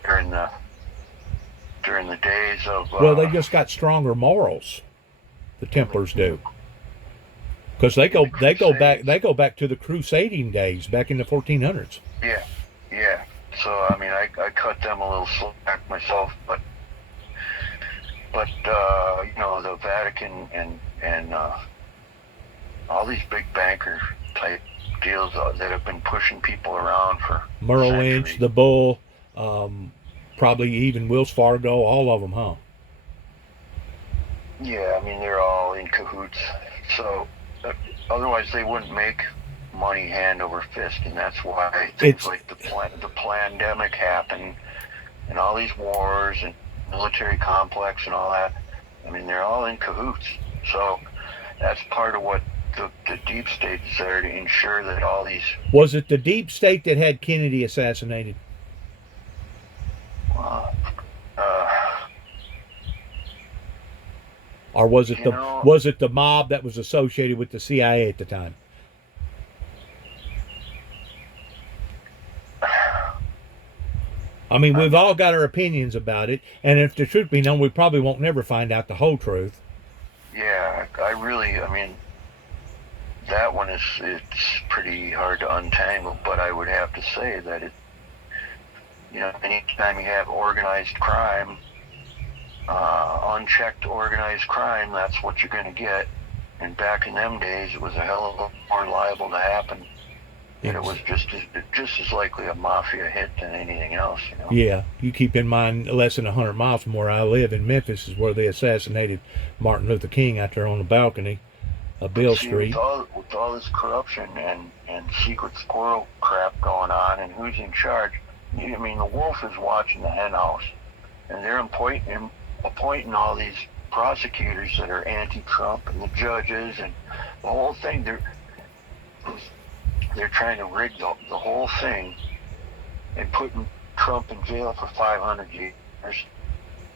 during the days of. Well, they just got stronger morals. The Templars do, because they go back to the crusading days back in the 1400s. Yeah. So I mean, I cut them a little slack myself, but you know, the Vatican and all these big banker type deals that have been pushing people around for Merrill centuries. Lynch, the Bull, probably even Wells Fargo, all of them, huh? Yeah, I mean, they're all in cahoots. So otherwise they wouldn't make money hand over fist, and that's why things It's like the pandemic happened, and all these wars and military complex and all that. I mean, they're all in cahoots. So that's part of what the deep state is there to ensure that all these. Was it the deep state that had Kennedy assassinated? Uh, uh, Or was it you the know, was it the mob that was associated with the CIA at the time? I mean, we've all got our opinions about it, and if the truth be known, we probably won't never find out the whole truth. yeah, I mean, that one it's pretty hard to untangle, but I would have to say that anytime you have organized crime, unchecked organized crime, that's what you're going to get. And back in them days, it was a hell of a lot more liable to happen. And it was just as likely a mafia hit than anything else, Yeah, you keep in mind, less than 100 miles from where I live in Memphis is where they assassinated Martin Luther King out there on the balcony of Beale Street. With all this corruption and secret squirrel crap going on, and who's in charge? I mean, the wolf is watching the hen house, and they're appointing all these prosecutors that are anti-Trump, and the judges, and the whole thing. They're trying to rig the whole thing and putting Trump in jail for 500 years. And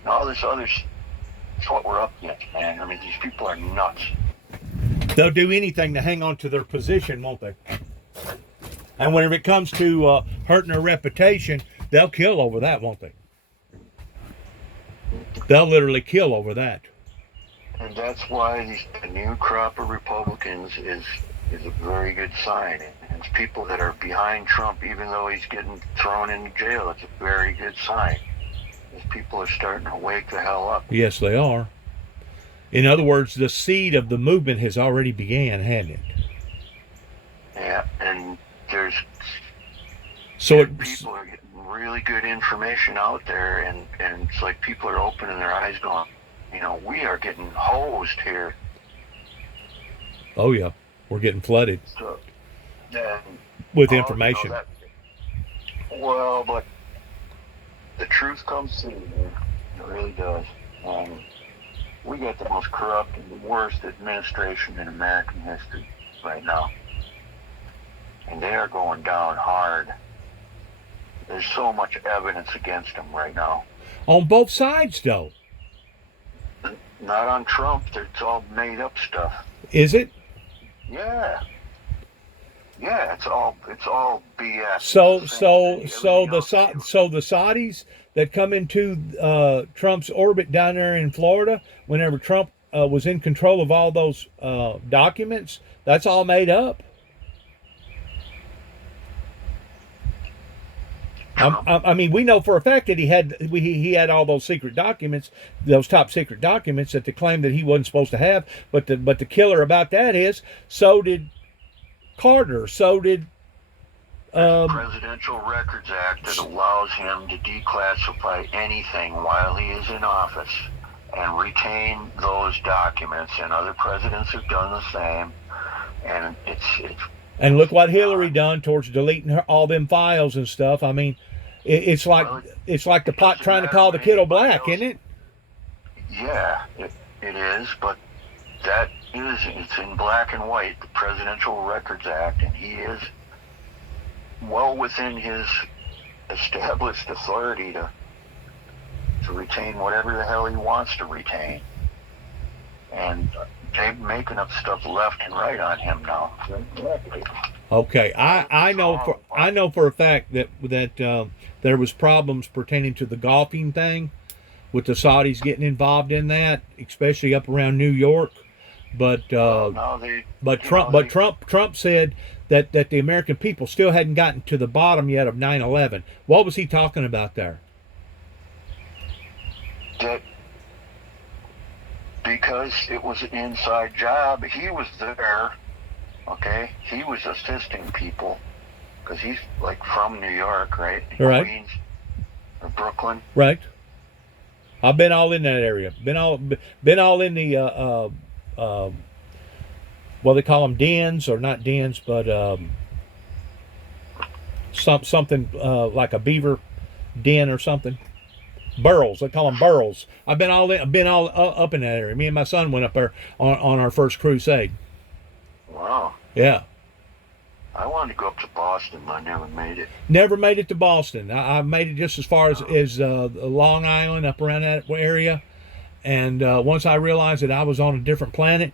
all this other stuff. That's what we're up against, man. I mean, these people are nuts. They'll do anything to hang on to their position, won't they? And whenever it comes to hurting their reputation, they'll kill over that, won't they? They'll literally kill over that. And that's why the new crop of Republicans is a very good sign. And it's people that are behind Trump, even though he's getting thrown into jail. It's a very good sign. These people are starting to wake the hell up. Yes, they are. In other words, the seed of the movement has already began, hasn't it? Yeah, and there's people are getting really good information out there, and it's like people are opening their eyes going, we are getting hosed here. Oh, yeah. We're getting flooded So, with information. But the truth comes through, man. It really does. We got the most corrupt and the worst administration in American history right now. And they are going down hard. There's so much evidence against them right now. On both sides, though. Not on Trump. It's all made up stuff. Is it? Yeah. Yeah, it's all BS. So the Saudis that come into Trump's orbit down there in Florida, whenever Trump was in control of all those documents, that's all made up. I mean, we know for a fact that he had all those secret documents, those top secret documents that they claimed that he wasn't supposed to have. But the killer about that is, so did Carter. So did Presidential Records Act that allows him to declassify anything while he is in office and retain those documents. And other presidents have done the same. And and look what Hillary done towards deleting all them files and stuff. I mean, it's like the pot trying to call the kettle black, isn't it? Yeah, it is. But it's in black and white, the Presidential Records Act, and he is well within his established authority to retain whatever the hell he wants to retain. And they're making up stuff left and right on him now. Okay, I know for a fact that there was problems pertaining to the golfing thing, with the Saudis getting involved in that, especially up around New York. But Trump said that the American people still hadn't gotten to the bottom yet of 9/11. What was he talking about there? That because it was an inside job, he was there. Okay, he was assisting people because he's like from New York, right? Right. Queens or Brooklyn. Right. I've been all in that area. Been all in the well, they call them dens, or not dens, but something like a beaver den or something. Burrows. They call them burrows. I've been all up in that area. Me and my son went up there on our first crusade. Wow. Yeah. I wanted to go up to Boston, but I never made it. Never made it to Boston. I made it just as far as Long Island, up around that area. And once I realized that I was on a different planet,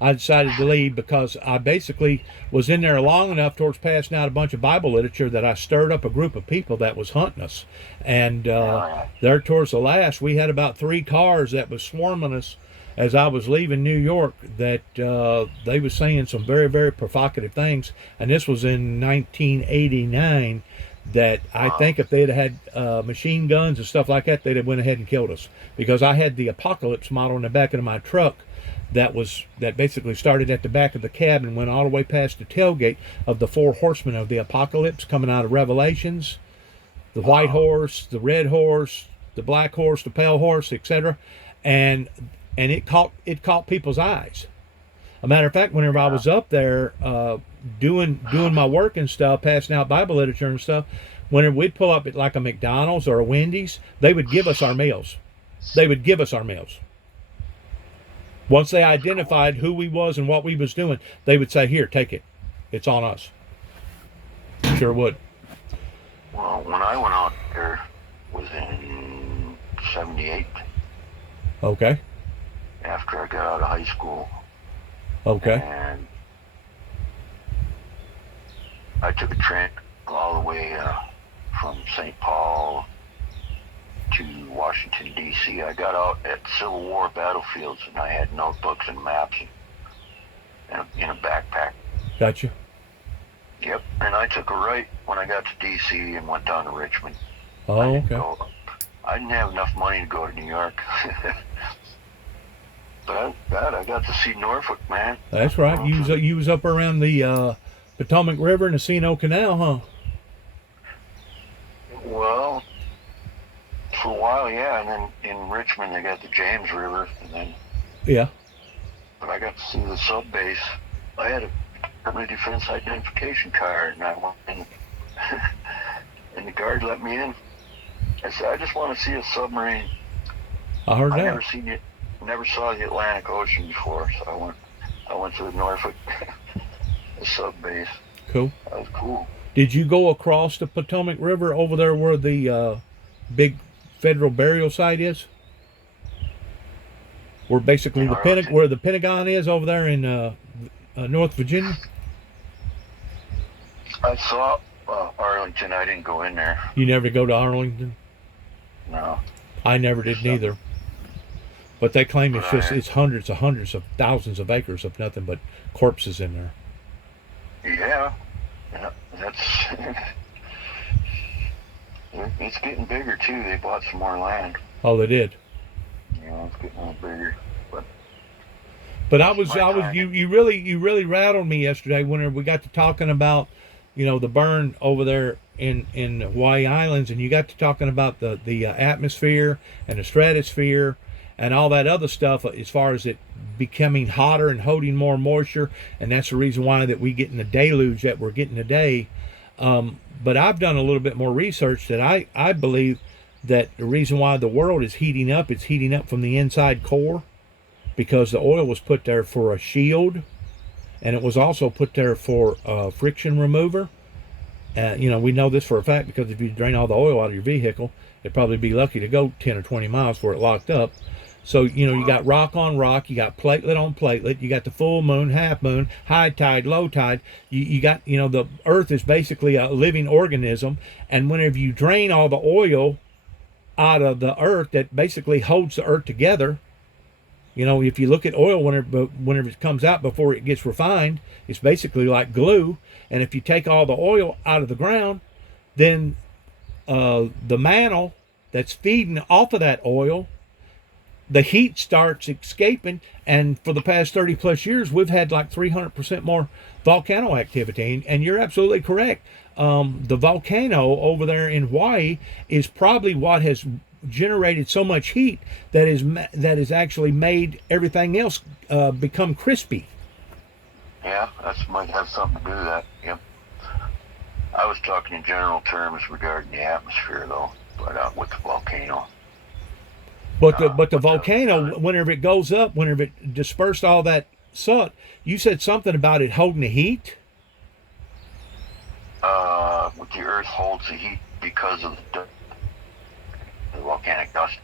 I decided to leave, because I basically was in there long enough towards passing out a bunch of Bible literature that I stirred up a group of people that was hunting us. And there towards the last, we had about 3 cars that was swarming us as I was leaving New York, that they was saying some very, very provocative things. And this was in 1989, that I think if they'd had machine guns and stuff like that, they'd have went ahead and killed us, because I had the Apocalypse model in the back of my truck that basically started at the back of the cab and went all the way past the tailgate of the 4 horsemen of the Apocalypse coming out of Revelations: the white horse, the red horse, the black horse, the pale horse, etc. And it caught people's eyes. A matter of fact, whenever I was up there doing my work and stuff, passing out Bible literature and stuff, whenever we'd pull up at like a McDonald's or a Wendy's, they would give us our meals. Once they identified who we was and what we was doing, they would say, "Here, take it. It's on us." Sure would. Well, when I went out there was in '78. Okay. After I got out of high school. Okay. And I took a train all the way from St. Paul to Washington, D.C. I got out at Civil War battlefields, and I had notebooks and maps in a backpack. Gotcha. Yep, and I took a right when I got to D.C. and went down to Richmond. Oh, okay. I didn't have enough money to go to New York. But I got to see Norfolk, man. That's right. You was up around the Potomac River and the C&O Canal, huh? Well, for a while, yeah, and then in Richmond they got the James River, and then yeah. But I got to see the sub base. I had a Department of Defense identification card, and I went in, and the guard let me in. I said, "I just want to see a submarine." I heard that. Never saw the Atlantic Ocean before, so I went to the Norfolk the sub base. Cool. That was cool. Did you go across the Potomac River over there where the big federal burial site is? Where basically where the Pentagon is over there in North Virginia? I saw Arlington. I didn't go in there. You never go to Arlington? No. I never did neither. But they claim it's hundreds of thousands of acres of nothing but corpses in there. Yeah, that's it's getting bigger too. They bought some more land. Oh, they did. Yeah, it's getting a little bigger. But you really rattled me yesterday when we got to talking about, the burn over there in Hawaii Islands, and you got to talking about the atmosphere and the stratosphere and all that other stuff as far as it becoming hotter and holding more moisture, and that's the reason why that we get in the deluge that we're getting today. But I've done a little bit more research that I believe that the reason why the world is heating up, it's heating up from the inside core, because the oil was put there for a shield, and it was also put there for friction remover. We know this for a fact because if you drain all the oil out of your vehicle, it'd probably be lucky to go 10 or 20 miles before it locked up. So, you got rock on rock, you got platelet on platelet, you got the full moon, half moon, high tide, low tide. You got, the earth is basically a living organism. And whenever you drain all the oil out of the earth that basically holds the earth together, if you look at oil whenever it comes out before it gets refined, it's basically like glue. And if you take all the oil out of the ground, then the mantle that's feeding off of that oil, the heat starts escaping, and for the past 30 plus years, we've had like 300% more volcano activity. And you're absolutely correct. The volcano over there in Hawaii is probably what has generated so much heat that is actually made everything else become crispy. Yeah, that might have something to do with that. Yep. I was talking in general terms regarding the atmosphere, though, but with the volcano. But the But volcano, whenever it goes up, whenever it dispersed all that soot, you said something about it holding the heat. with the Earth holds the heat because of the volcanic dust.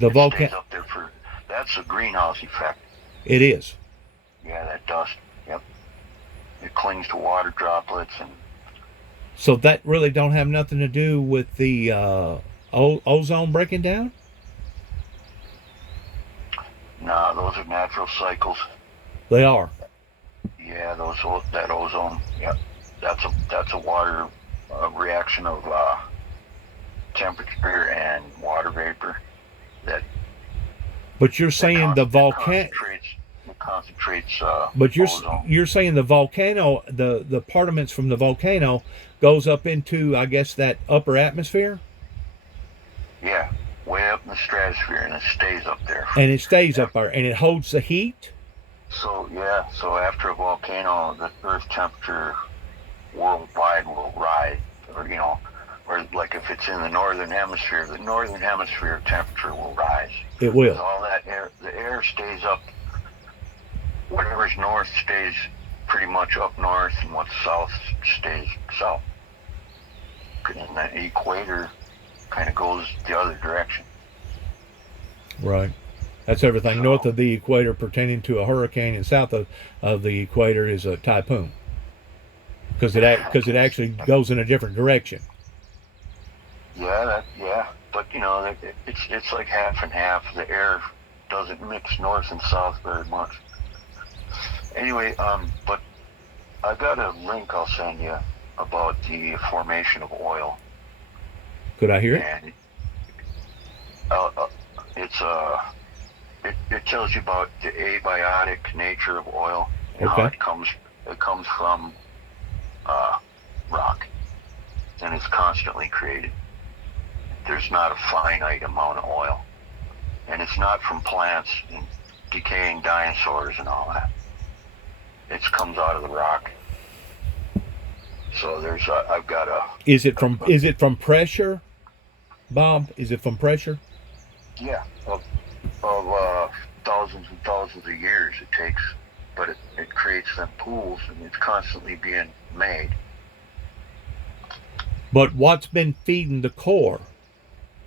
The It stays volcano, up there for. That's a greenhouse effect. it is. Yeah, that dust. Yep. It clings to water droplets and. So that really don't have nothing to do with the ozone breaking down. Nah, those are natural cycles. They are. Yeah, that ozone. Yep. That's a water reaction of temperature and water vapor that But you're that, saying con- the that volcano. concentrates that concentrates But ozone. you're saying the volcano, the particles from the volcano goes up into, I guess, that upper atmosphere, Yeah, way up in the stratosphere, and it stays up there. and it stays up there, and it holds the heat. So yeah, so after a volcano, the Earth temperature worldwide will rise, or like if it's in the northern hemisphere temperature will rise. It Because will. all that air, the air stays up. Whatever's north stays pretty much up north, and what's south stays south. And the equator kind of goes the other direction. Right. That's everything So north of the equator pertaining to a hurricane, and south of the equator is a typhoon, because it actually goes in a different direction. yeah, but it's like half and half. The air doesn't mix north and south very much. Anyway, but I got a link I'll send you about the formation of oil, Could I hear it? and it's it tells you about the abiotic nature of oil and how Okay. it comes from rock, and it's constantly created. There's not a finite amount of oil, and it's not from plants and decaying dinosaurs and all that. It comes out of the rock. So I've got Is it from pressure, Bob? Is it from pressure? yeah, of thousands and thousands of years it takes, but it creates them pools, and it's constantly being made. But what's been feeding the core?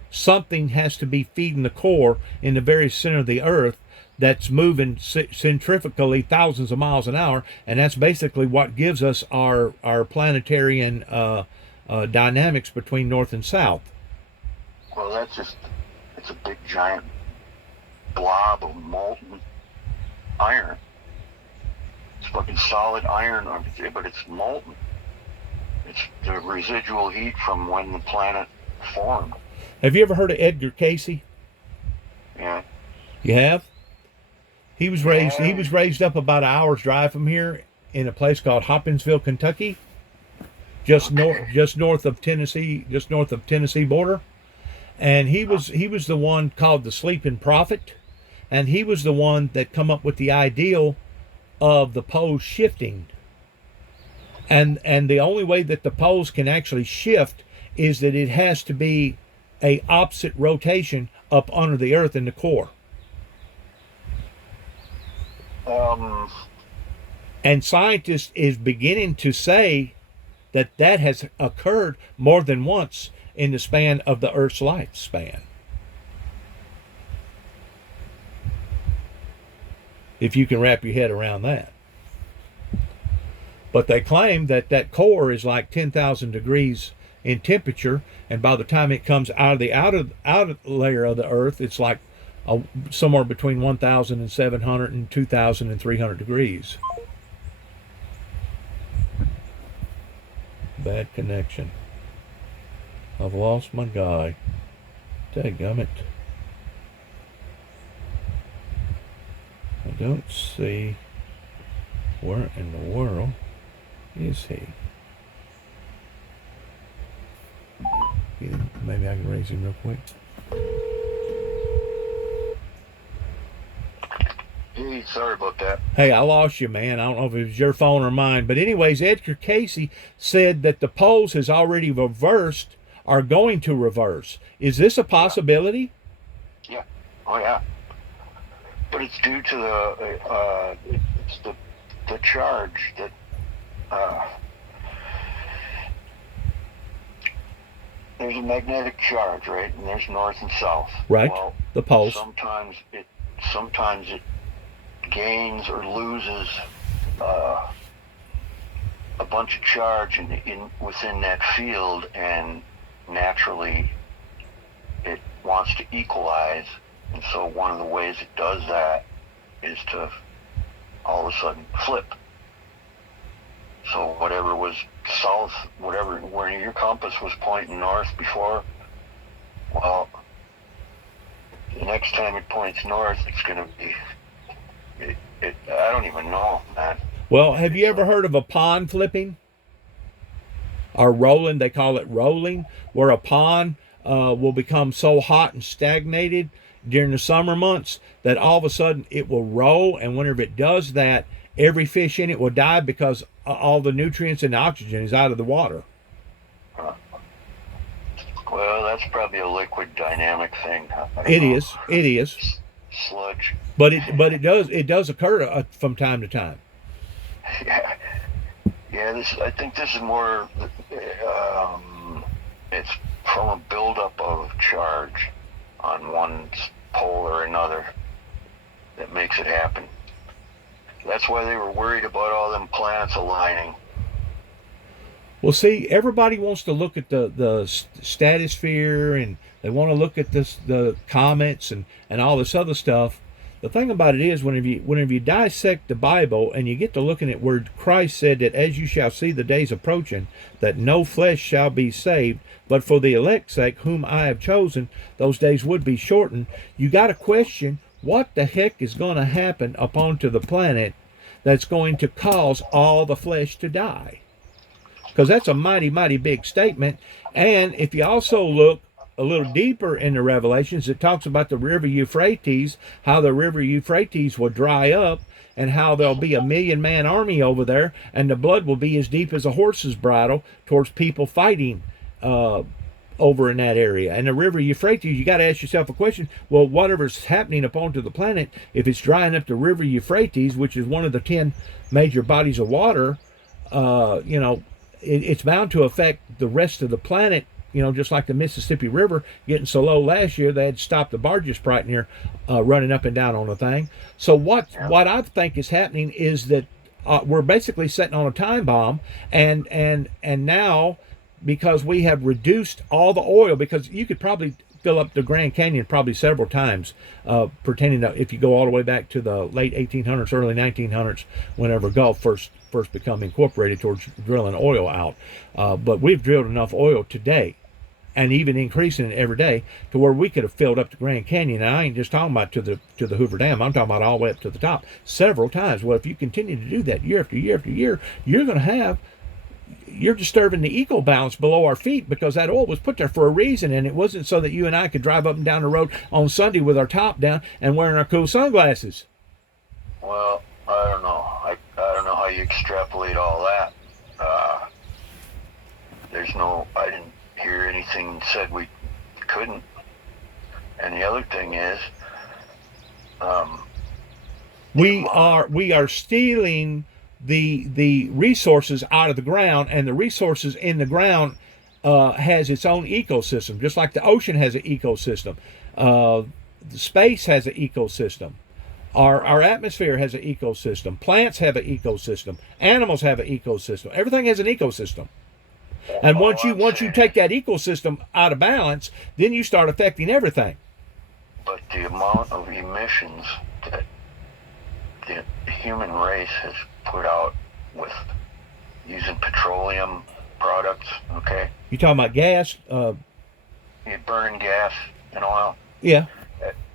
Something has to be feeding the core in the very center of the Earth that's moving centrifugally thousands of miles an hour, and that's basically what gives us our planetary dynamics between north and south. Well, it's a big giant blob of molten iron. It's fucking solid iron, but it's molten. It's the residual heat from when the planet formed. Have you ever heard of Edgar Casey? Yeah. You have? He was Yeah. raised up about an hour's drive from here in a place called Hopkinsville, Kentucky, just north of Tennessee border. And he was the one called the Sleeping Prophet, and he was the one that come up with the ideal of the poles shifting. And the only way that the poles can actually shift is that it has to be a opposite rotation up under the earth in the core. And scientists is beginning to say that has occurred more than once in the span of the Earth's lifespan. If you can wrap your head around that. But they claim that core is like 10,000 degrees in temperature, and by the time it comes out of the outer layer of the Earth, it's like somewhere between 1,700 and 2,300 degrees. Bad connection. I've lost my guy. Dadgummit. I don't see where in the world is he. Maybe I can raise him real quick. Hey, sorry about that. Hey, I lost you, man. I don't know if it was your phone or mine. But anyways, Edgar Casey said that the polls has already reversed, are going to reverse. Is this a Yeah, possibility? yeah, oh yeah. But it's due to it's the charge that uh, there's a magnetic charge, right? And there's north and south. Right. Well, The polls. sometimes it sometimes it gains or loses uh, a bunch of charge in within that field, and naturally it wants to equalize. And so one of the ways it does that is to all of a sudden flip. So whatever was south, whatever where your compass was pointing north before, well, the next time it points north, it's going to be. I don't even know, man. Well, have you It's ever heard of a pond flipping or rolling? They call it rolling, where a pond will become so hot and stagnated during the summer months that all of a sudden it will roll, and whenever it does that, every fish in it will die because all the nutrients and oxygen is out of the water. uh, well, that's probably a liquid dynamic thing. I don't It know. is. It is. Sludge. But it does occur from time to time. Yeah, yeah. I think this is more. It's from a buildup of charge on one pole or another that makes it happen. That's why they were worried about all them planets aligning. Well, see, everybody wants to look at the stratosphere, and they want to look at the comets and all this other stuff. The thing about it is, whenever you dissect the Bible and you get to looking at where Christ said that as you shall see the days approaching, that no flesh shall be saved, but for the elect's sake, whom I have chosen, those days would be shortened. You got to question what the heck is going to happen upon to the planet that's going to cause all the flesh to die, because that's a mighty, mighty big statement. And if you also look a little deeper in the Revelations, it talks about the river Euphrates, how the river Euphrates will dry up, and how there'll be a 1,000,000-man army over there, and the blood will be as deep as a horse's bridle towards people fighting over in that area. And the river Euphrates, you got to ask yourself a question. Well, whatever's happening upon to the planet, if it's drying up the river Euphrates, which is one of the 10 major bodies of water, it's bound to affect the rest of the planet. Just like the Mississippi River getting so low last year, they had to stop the barges right near running up and down on the thing. So what I think is happening is that we're basically sitting on a time bomb, and now, because we have reduced all the oil, because you could probably fill up the Grand Canyon probably several times, pertaining to, if you go all the way back to the late 1800s, early 1900s, whenever Gulf first become incorporated towards drilling oil out. But we've drilled enough oil today, and even increasing it every day, to where we could have filled up the Grand Canyon. And I ain't just talking about to the Hoover Dam. I'm talking about all the way up to the top several times. Well, if you continue to do that year after year after year, you're disturbing the eco balance below our feet, because that oil was put there for a reason, and it wasn't so that you and I could drive up and down the road on Sunday with our top down and wearing our cool sunglasses. Well, I don't know. I don't know how you extrapolate all that. I didn't hear anything said we couldn't. And the other thing is, we are stealing the resources out of the ground, and the resources in the ground has its own ecosystem, just like the ocean has an ecosystem. The space has an ecosystem. Our atmosphere has an ecosystem. Plants have an ecosystem. Animals have an ecosystem. Everything has an ecosystem. And once you take that ecosystem out of balance, then you start affecting everything. but the amount of emissions that the human race has put out with using petroleum products, okay? You talking about gas? You burn gas and oil. Yeah.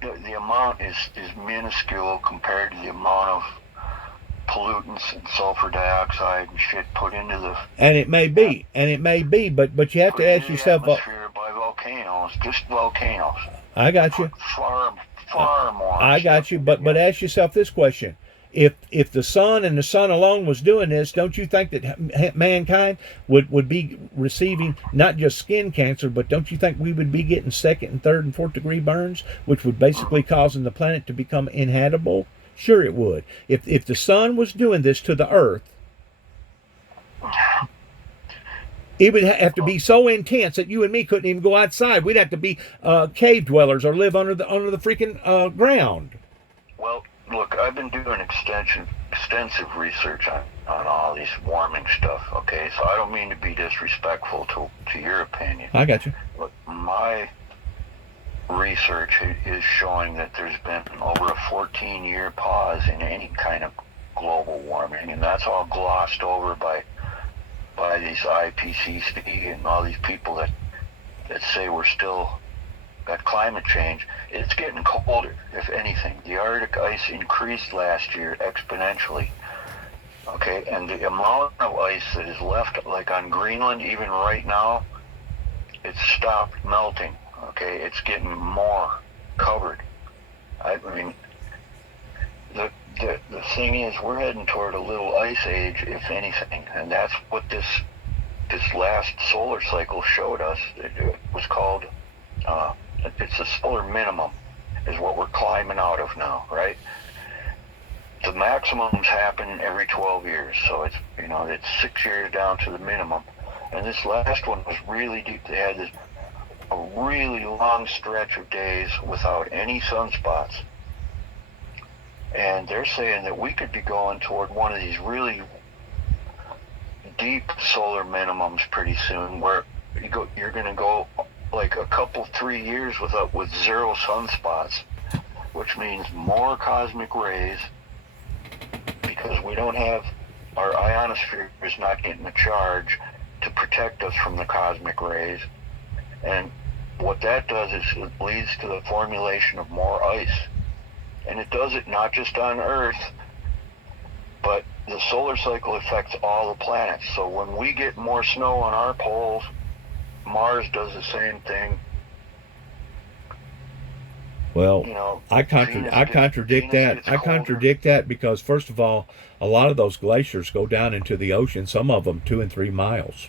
The amount is minuscule compared to the amount of pollutants and sulfur dioxide and shit put into the And it may be, but you have to ask yourself. Atmosphere by volcanoes, just volcanoes. I got you. far more. I got you, but ask yourself this question: if the sun and the sun alone was doing this, don't you think that mankind would be receiving not just skin cancer, but don't you think we would be getting second and third and fourth degree burns, which would basically causing the planet to become inhabitable? Sure, it would. If the sun was doing this to the Earth, it would have to be so intense that you and me couldn't even go outside. We'd have to be cave dwellers or live under the freaking ground. Well, look, I've been doing extensive research on all these warming stuff. Okay, so I don't mean to be disrespectful to your opinion. I got you. But my research is showing that there's been over a 14-year pause in any kind of global warming, and that's all glossed over by these IPCC and all these people that say we're still got climate change. It's getting colder, if anything. The Arctic ice increased last year exponentially. Okay, and the amount of ice that is left, like on Greenland, even right now, it's stopped melting. Okay, it's getting more covered. I mean, the thing is, we're heading toward a little ice age, if anything, and that's what this last solar cycle showed us. It was called, it's a solar minimum, is what we're climbing out of now, right? The maximums happen every 12 years, so it's 6 years down to the minimum. And this last one was really deep. They had a really long stretch of days without any sunspots. And they're saying that we could be going toward one of these really deep solar minimums pretty soon, where you're going to go like a couple, 3 years with zero sunspots, which means more cosmic rays, because we don't have, our ionosphere is not getting a charge to protect us from the cosmic rays. And what that does is it leads to the formulation of more ice. And it does it not just on Earth, but the solar cycle affects all the planets. So when we get more snow on our poles, Mars does the same thing. Well, I contradict that. I contradict that because, first of all, a lot of those glaciers go down into the ocean. Some of them 2 and 3 miles,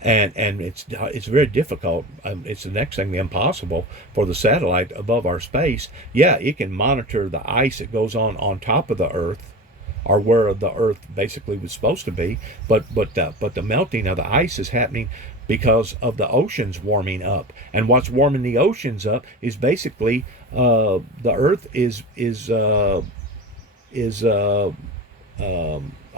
and it's very difficult. It's the next thing impossible for the satellite above our space. Yeah, it can monitor the ice that goes on top of the Earth, or where the Earth basically was supposed to be. But the melting of the ice is happening because of the oceans warming up, and what's warming the oceans up is basically the Earth is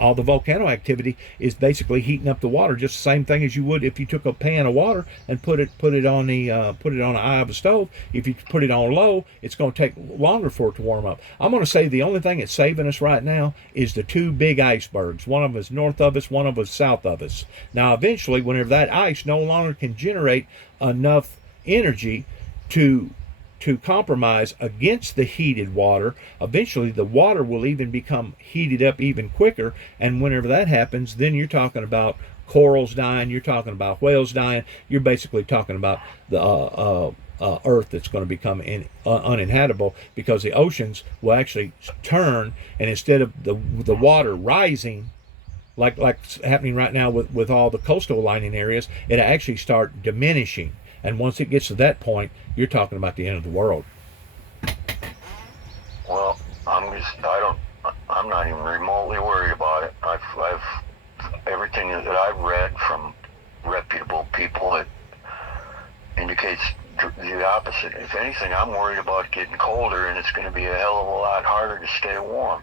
all the volcano activity is basically heating up the water, just the same thing as you would if you took a pan of water and put it on the eye of a stove. If you put it on low, it's going to take longer for it to warm up. I'm going to say the only thing that's saving us right now is the 2 big icebergs. One of them is north of us, one of them is south of us. Now, eventually, whenever that ice no longer can generate enough energy to compromise against the heated water, eventually the water will even become heated up even quicker. And whenever that happens, then you're talking about corals dying, you're talking about whales dying, you're basically talking about the Earth that's going to become uninhabitable, because the oceans will actually turn, and instead of the water rising like happening right now with all the coastal lining areas, it'll actually start diminishing. And once it gets to that point, you're talking about the end of the world. Well, I'm not even remotely worried about it. I've everything that I've read from reputable people, it indicates the opposite. If anything, I'm worried about it getting colder, and it's going to be a hell of a lot harder to stay warm.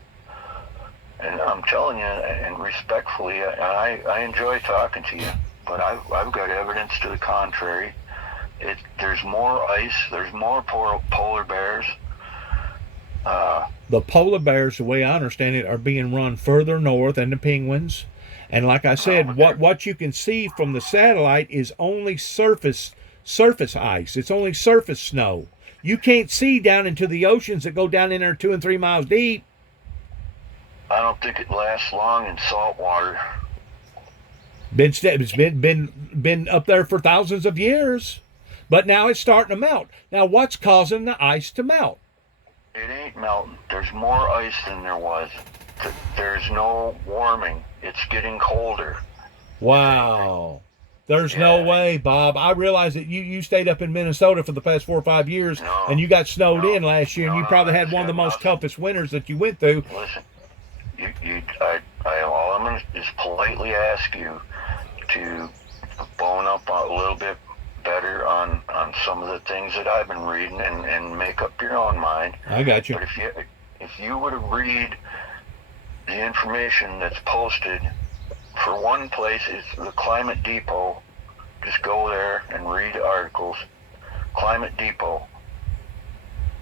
And I'm telling you, and respectfully, I enjoy talking to you, but I've got evidence to the contrary. There's more ice. There's more polar bears. The polar bears, the way I understand it, are being run further north than the penguins. And like I said, what you can see from the satellite is only surface ice. It's only surface snow. You can't see down into the oceans that go down in there 2 and 3 miles deep. I don't think it lasts long in salt water. It's been up there for thousands of years. But now it's starting to melt. Now, what's causing the ice to melt? It ain't melting. There's more ice than there was. There's no warming. It's getting colder. Wow. There's no way, Bob. I realize that you stayed up in Minnesota for the past 4 or 5 years, No, and you got snowed no, in last year, and you no, probably had it's one of the got most nothing. toughest winters that you went through. Listen, all I'm going to is politely ask you to bone up a little bit better on some of the things that I've been reading and make up your own mind. I got you. But if you were to read the information that's posted, for one place, it's the Climate Depot. Just go there and read articles. Climate Depot.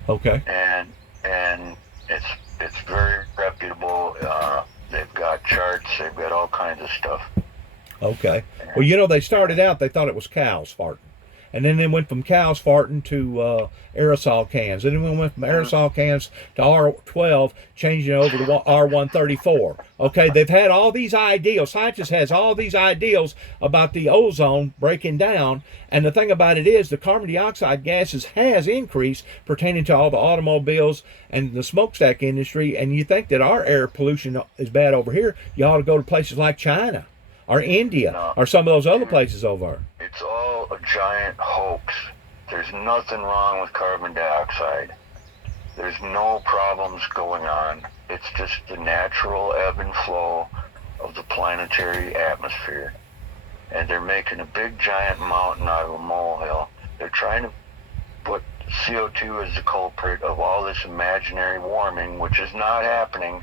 Okay. And it's very reputable. They've got charts. They've got all kinds of stuff. Okay. Well, they started out, they thought it was cows farting. And then they went from cows farting to aerosol cans. And then we went from aerosol cans to R12, changing it over to R134. Okay, they've had all these ideals. Scientists has all these ideals about the ozone breaking down. And the thing about it is the carbon dioxide gases has increased pertaining to all the automobiles and the smokestack industry. And you think that our air pollution is bad over here, you ought to go to places like China or India or some of those other places over. It's all a giant hoax. There's nothing wrong with carbon dioxide. There's no problems going on. It's just the natural ebb and flow of the planetary atmosphere. And they're making a big giant mountain out of a molehill. They're trying to put CO2 as the culprit of all this imaginary warming, which is not happening.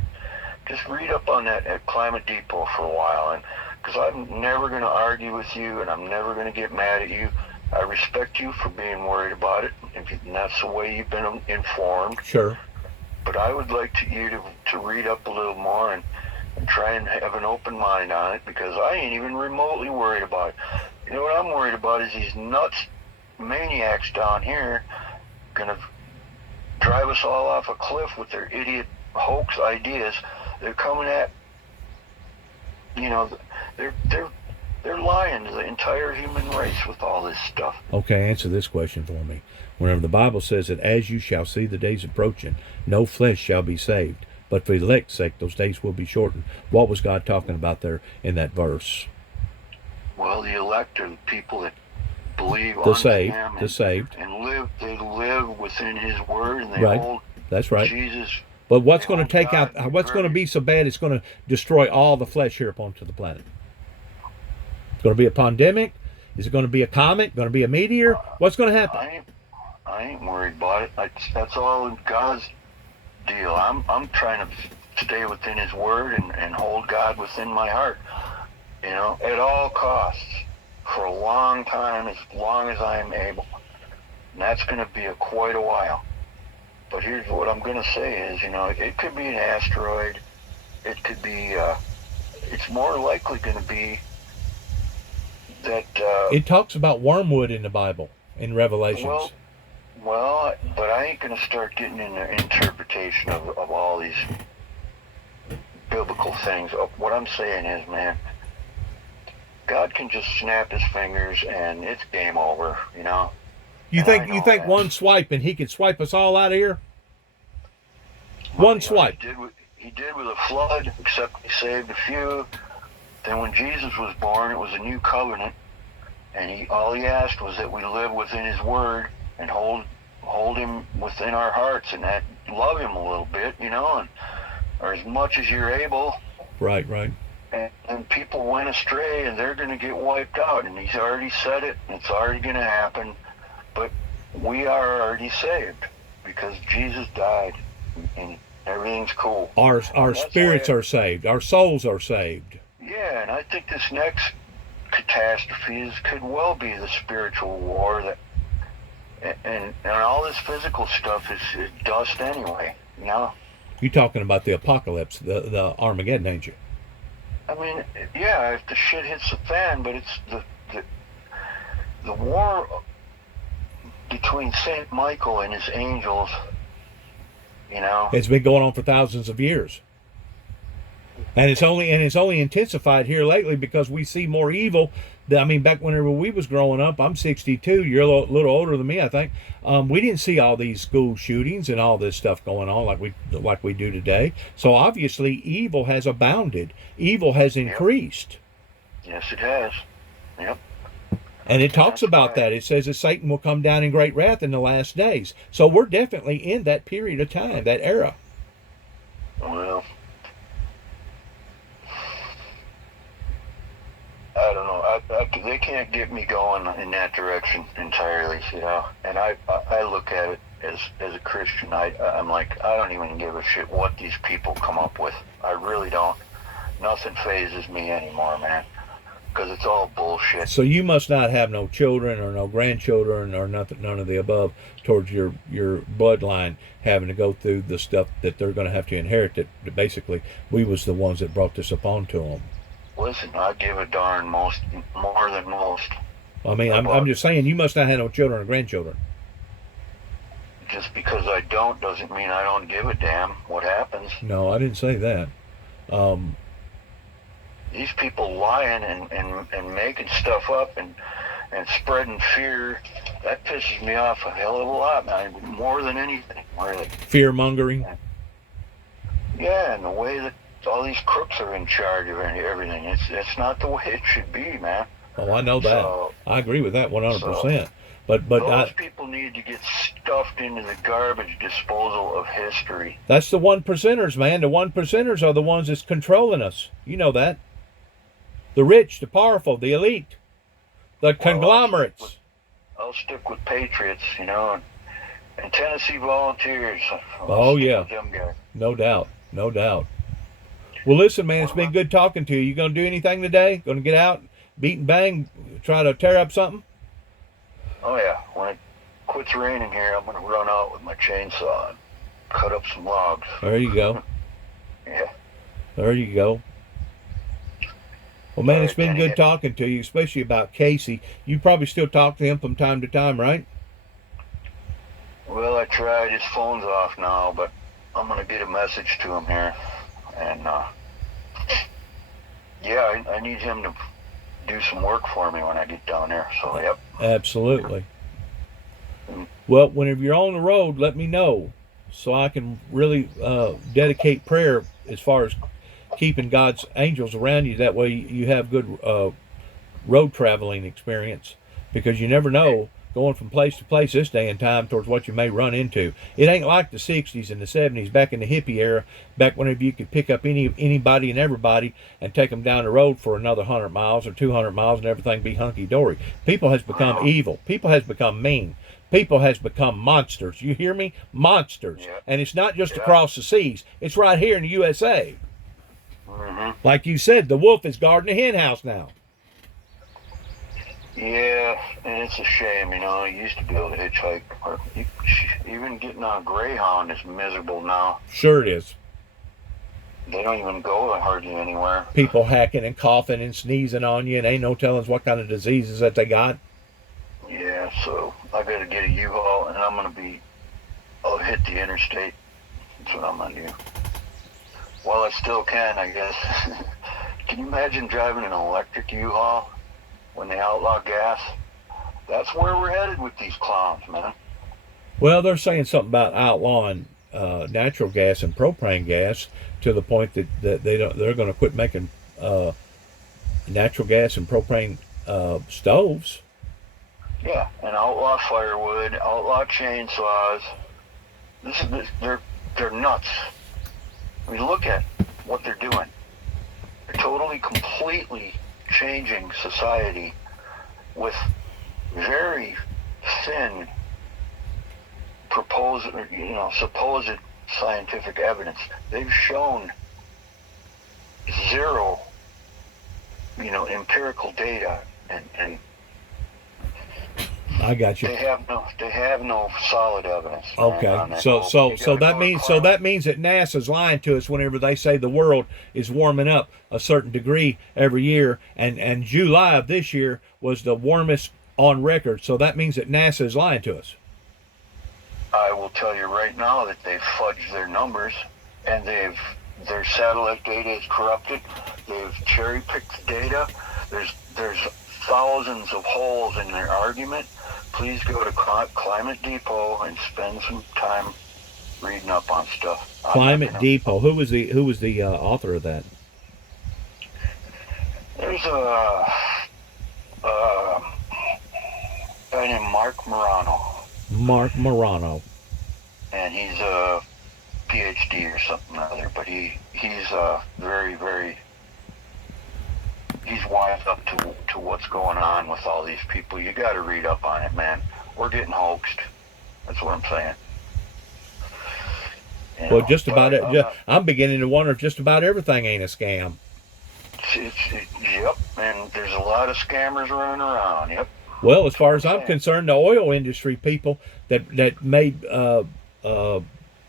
Just read up on that at Climate Depot for a while, and because I'm never going to argue with you, and I'm never going to get mad at you. I respect you for being worried about it, and that's the way you've been informed. Sure. But I would like you to read up a little more and try and have an open mind on it, because I ain't even remotely worried about it. You know what I'm worried about is these nuts maniacs down here going to drive us all off a cliff with their idiot hoax ideas. They're coming at, they're lying to the entire human race with all this stuff. Okay, answer this question for me. Whenever the Bible says that as you shall see the days approaching, no flesh shall be saved, but for the elect's sake those days will be shortened. What was God talking about there in that verse? Well, the elect are the people that believe The on saved, Him the saved. and live. They live within His Word, and they Right. hold That's right. Jesus. But what's They going to hold take God out? What's going to be so bad? It's going to destroy all the flesh here upon to the planet. It's going to be a pandemic. Is it going to be a comet? Going to be a meteor? What's going to happen? I ain't worried about it. That's all in God's deal. I'm trying to stay within His Word and hold God within my heart. At all costs, for a long time, as long as I am able. And that's going to be quite a while. But here's what I'm going to say is, it could be an asteroid. It could be, it's more likely going to be that... It talks about wormwood in the Bible, in Revelations. Well, but I ain't going to start getting into interpretation of all these biblical things. What I'm saying is, man, God can just snap His fingers and it's game over, You think one swipe and He could swipe us all out of here? One swipe. He did with a flood, except He saved a few. Then when Jesus was born, it was a new covenant, and all He asked was that we live within His Word and hold Him within our hearts, and that love Him a little bit, or as much as you're able. Right. And people went astray, and they're going to get wiped out, and He's already said it, and it's already going to happen. But we are already saved because Jesus died, and everything's cool. Our spirits are saved. Our souls are saved. Yeah, and I think this next catastrophe could well be the spiritual war and all this physical stuff is dust anyway. You're talking about the apocalypse, the Armageddon, ain't you? I mean, yeah, if the shit hits the fan, but it's the war between Saint Michael and his angels. It's been going on for thousands of years. And it's only intensified here lately because we see more evil I mean, back whenever we was growing up, I'm 62. You're a little older than me, I think. We didn't see all these school shootings and all this stuff going on like we do today. So obviously, evil has abounded. Evil has Yep. increased. Yes, it has. Yep. And it And talks that's about why. that. It says that Satan will come down in great wrath in the last days. So we're definitely in that period of time, that era. Well, I don't know. They can't get me going in that direction entirely, you know. And I look at it as a Christian. I'm like, I don't even give a shit what these people come up with. I really don't. Nothing phases me anymore, man. Because it's all bullshit. So you must not have no children or no grandchildren or nothing, none of the above towards your bloodline having to go through the stuff that they're going to have to inherit. That basically we was the ones that brought this upon to them. Listen, I give a darn more than most. I mean, I'm just saying you must not have no children or grandchildren. Just because I don't doesn't mean I don't give a damn what happens. No, I didn't say that. These people lying and making stuff up and spreading fear, that pisses me off a hell of a lot, man. More than anything, really. Fear mongering. Yeah, and the way that all these crooks are in charge of everything, it's not the way it should be, man. Oh, I know that. So, I agree with that 100%. So, But those people need to get stuffed into the garbage disposal of history. that's the one percenters, man. The one percenters are the ones that's controlling us. You know that. The rich, the powerful, the elite, the conglomerates. I'll stick with patriots, you know, and Tennessee Volunteers. Oh yeah, them guys. no doubt, no doubt. Well, listen, man, it's been good talking to you. You gonna do anything today? Gonna get out, beat and bang, try to tear up something? Oh yeah, when it quits raining here, I'm gonna run out with my chainsaw and cut up some logs. There you go. Yeah. There you go. Well, man, it's been Kenny, good talking to you, especially about Casey. You probably still talk to him from time to time, right? Well, I tried. His phone's off now, but I'm gonna get a message to him here, and yeah, I need him to do some work for me when I get down there. So, yep. Absolutely. Well, whenever you're on the road, let me know so I can really dedicate prayer as far as keeping God's angels around you. That way you have good road traveling experience, because you never know going from place to place this day and time towards what you may run into. It ain't like the 60s and the 70s, back in the hippie era, back whenever you could pick up anybody and everybody and take them down the road for another 100 miles or 200 miles and everything be hunky-dory. People has become evil. People has become mean. People has become monsters. You hear me? Monsters. Yeah. And it's not just across the seas. It's right here in the USA. Mm-hmm. Like you said, the wolf is guarding the hen house now. Yeah, and it's a shame, you know. I used to be able to hitchhike. Or even getting on a Greyhound is miserable now. Sure it is. They don't even go hardly anywhere. People hacking and coughing and sneezing on you, and ain't no telling what kind of diseases that they got. Yeah, so I gotta get a U-Haul, and I'll hit the interstate. That's what I'm gonna do. Well, I still can, I guess. Can you imagine driving an electric U-Haul when they outlaw gas? That's where we're headed with these clowns, man. Well, they're saying something about outlawing natural gas and propane gas to the point that they're going to quit making natural gas and propane stoves. Yeah, and outlaw firewood, outlaw chainsaws. They're nuts. I mean, look at what they're doing. They're totally, completely changing society with very thin supposed scientific evidence. They've shown zero, empirical data, and I got you. they have no solid evidence. Okay, man, so that means that NASA's lying to us whenever they say the world is warming up a certain degree every year, and July of this year was the warmest on record. So that means that NASA is lying to us. I will tell you right now that they've fudged their numbers, and their satellite data is corrupted. They've cherry-picked the data. There's thousands of holes in their argument, please go to Climate Depot and spend some time reading up on stuff. Climate Depot. Who was the author of that? There's a guy named Mark Morano. Mark Morano. And he's a PhD or something or other, but he's very, very, he's wise up to what's going on with all these people. You got to read up on it, man. We're getting hoaxed. That's what I'm saying. Well, just about it. I'm beginning to wonder if just about everything ain't a scam. Yep, and there's a lot of scammers running around. Yep. Well, as far as I'm concerned, the oil industry people that made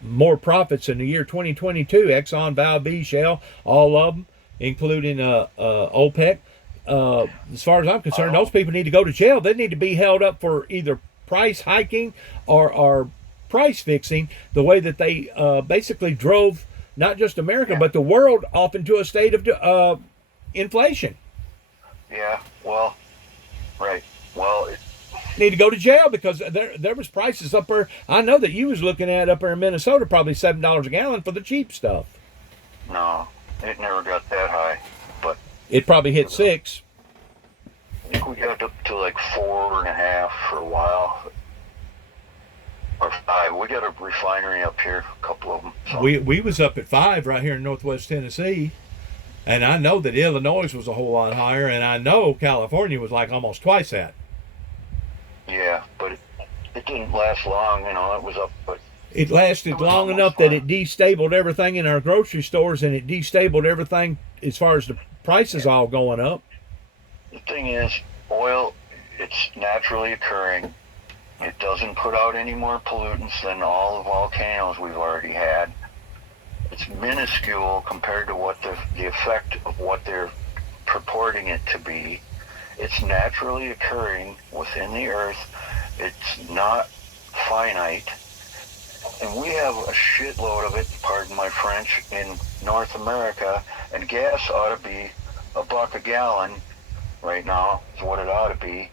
more profits in the year 2022, Exxon, Valdez, Shell, all of them, including OPEC. As far as I'm concerned, those people need to go to jail. They need to be held up for either price hiking or price fixing, the way that they basically drove not just America but the world off into a state of inflation. Yeah, well, right. Well, need to go to jail because there was prices up there. I know that you was looking at up there in Minnesota, probably $7 a gallon for the cheap stuff. No, it never got that high, but it probably hit 6. I think we got up to like 4.5 for a while, or 5. We got a refinery up here, a couple of them. So. We was up at 5 right here in Northwest Tennessee, and I know that Illinois was a whole lot higher, and I know California was like almost twice that. Yeah, but it didn't last long, It was up, but it lasted long enough that it destabilized everything in our grocery stores, and it destabilized everything as far as the prices all going up. The thing is, oil, it's naturally occurring. It doesn't put out any more pollutants than all the volcanoes we've already had. It's minuscule compared to what the effect of what they're purporting it to be. It's naturally occurring within the earth. It's not finite. And we have a shitload of it, pardon my French, in North America, and gas ought to be $1 a gallon right now, is what it ought to be.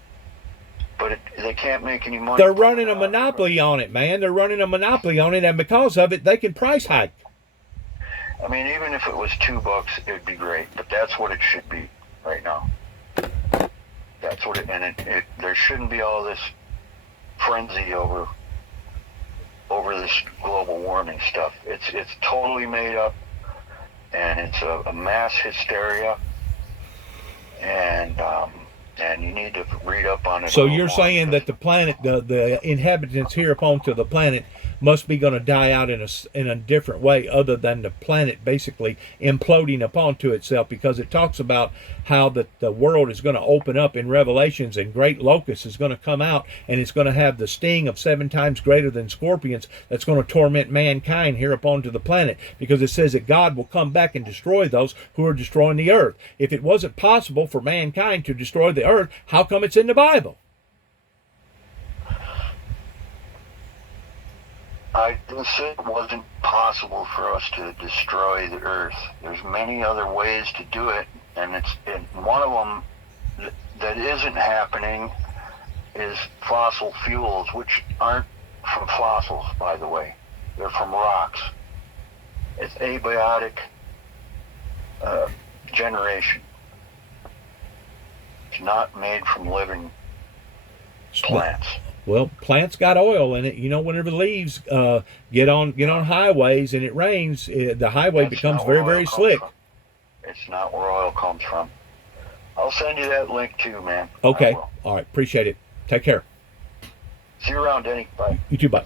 But they can't make any money. They're running a monopoly on it, man. They're running a monopoly on it, and because of it, they can price hike. I mean, even if it was $2, it would be great, but that's what it should be right now. That's what there shouldn't be all this frenzy over this global warming stuff. It's totally made up, and it's a mass hysteria, and you need to read up on it. So you're saying that the planet, the inhabitants here upon to the planet, must be going to die out in a different way, other than the planet basically imploding upon to itself, because it talks about how the world is going to open up in Revelations, and great locusts is going to come out, and it's going to have the sting of 7 times greater than scorpions that's going to torment mankind here upon to the planet, because it says that God will come back and destroy those who are destroying the earth. If it wasn't possible for mankind to destroy the earth, how come it's in the Bible? I didn't say it wasn't possible for us to destroy the earth. There's many other ways to do it, and one of them that isn't happening is fossil fuels, which aren't from fossils, by the way. They're from rocks. It's abiotic generation. It's not made from living plants. Well, plants got oil in it. Whenever the leaves get on highways and it rains, the highway becomes very, very slick. It's not where oil comes from. I'll send you that link too, man. Okay. All right. Appreciate it. Take care. See you around, Denny. Bye. You too. Bye.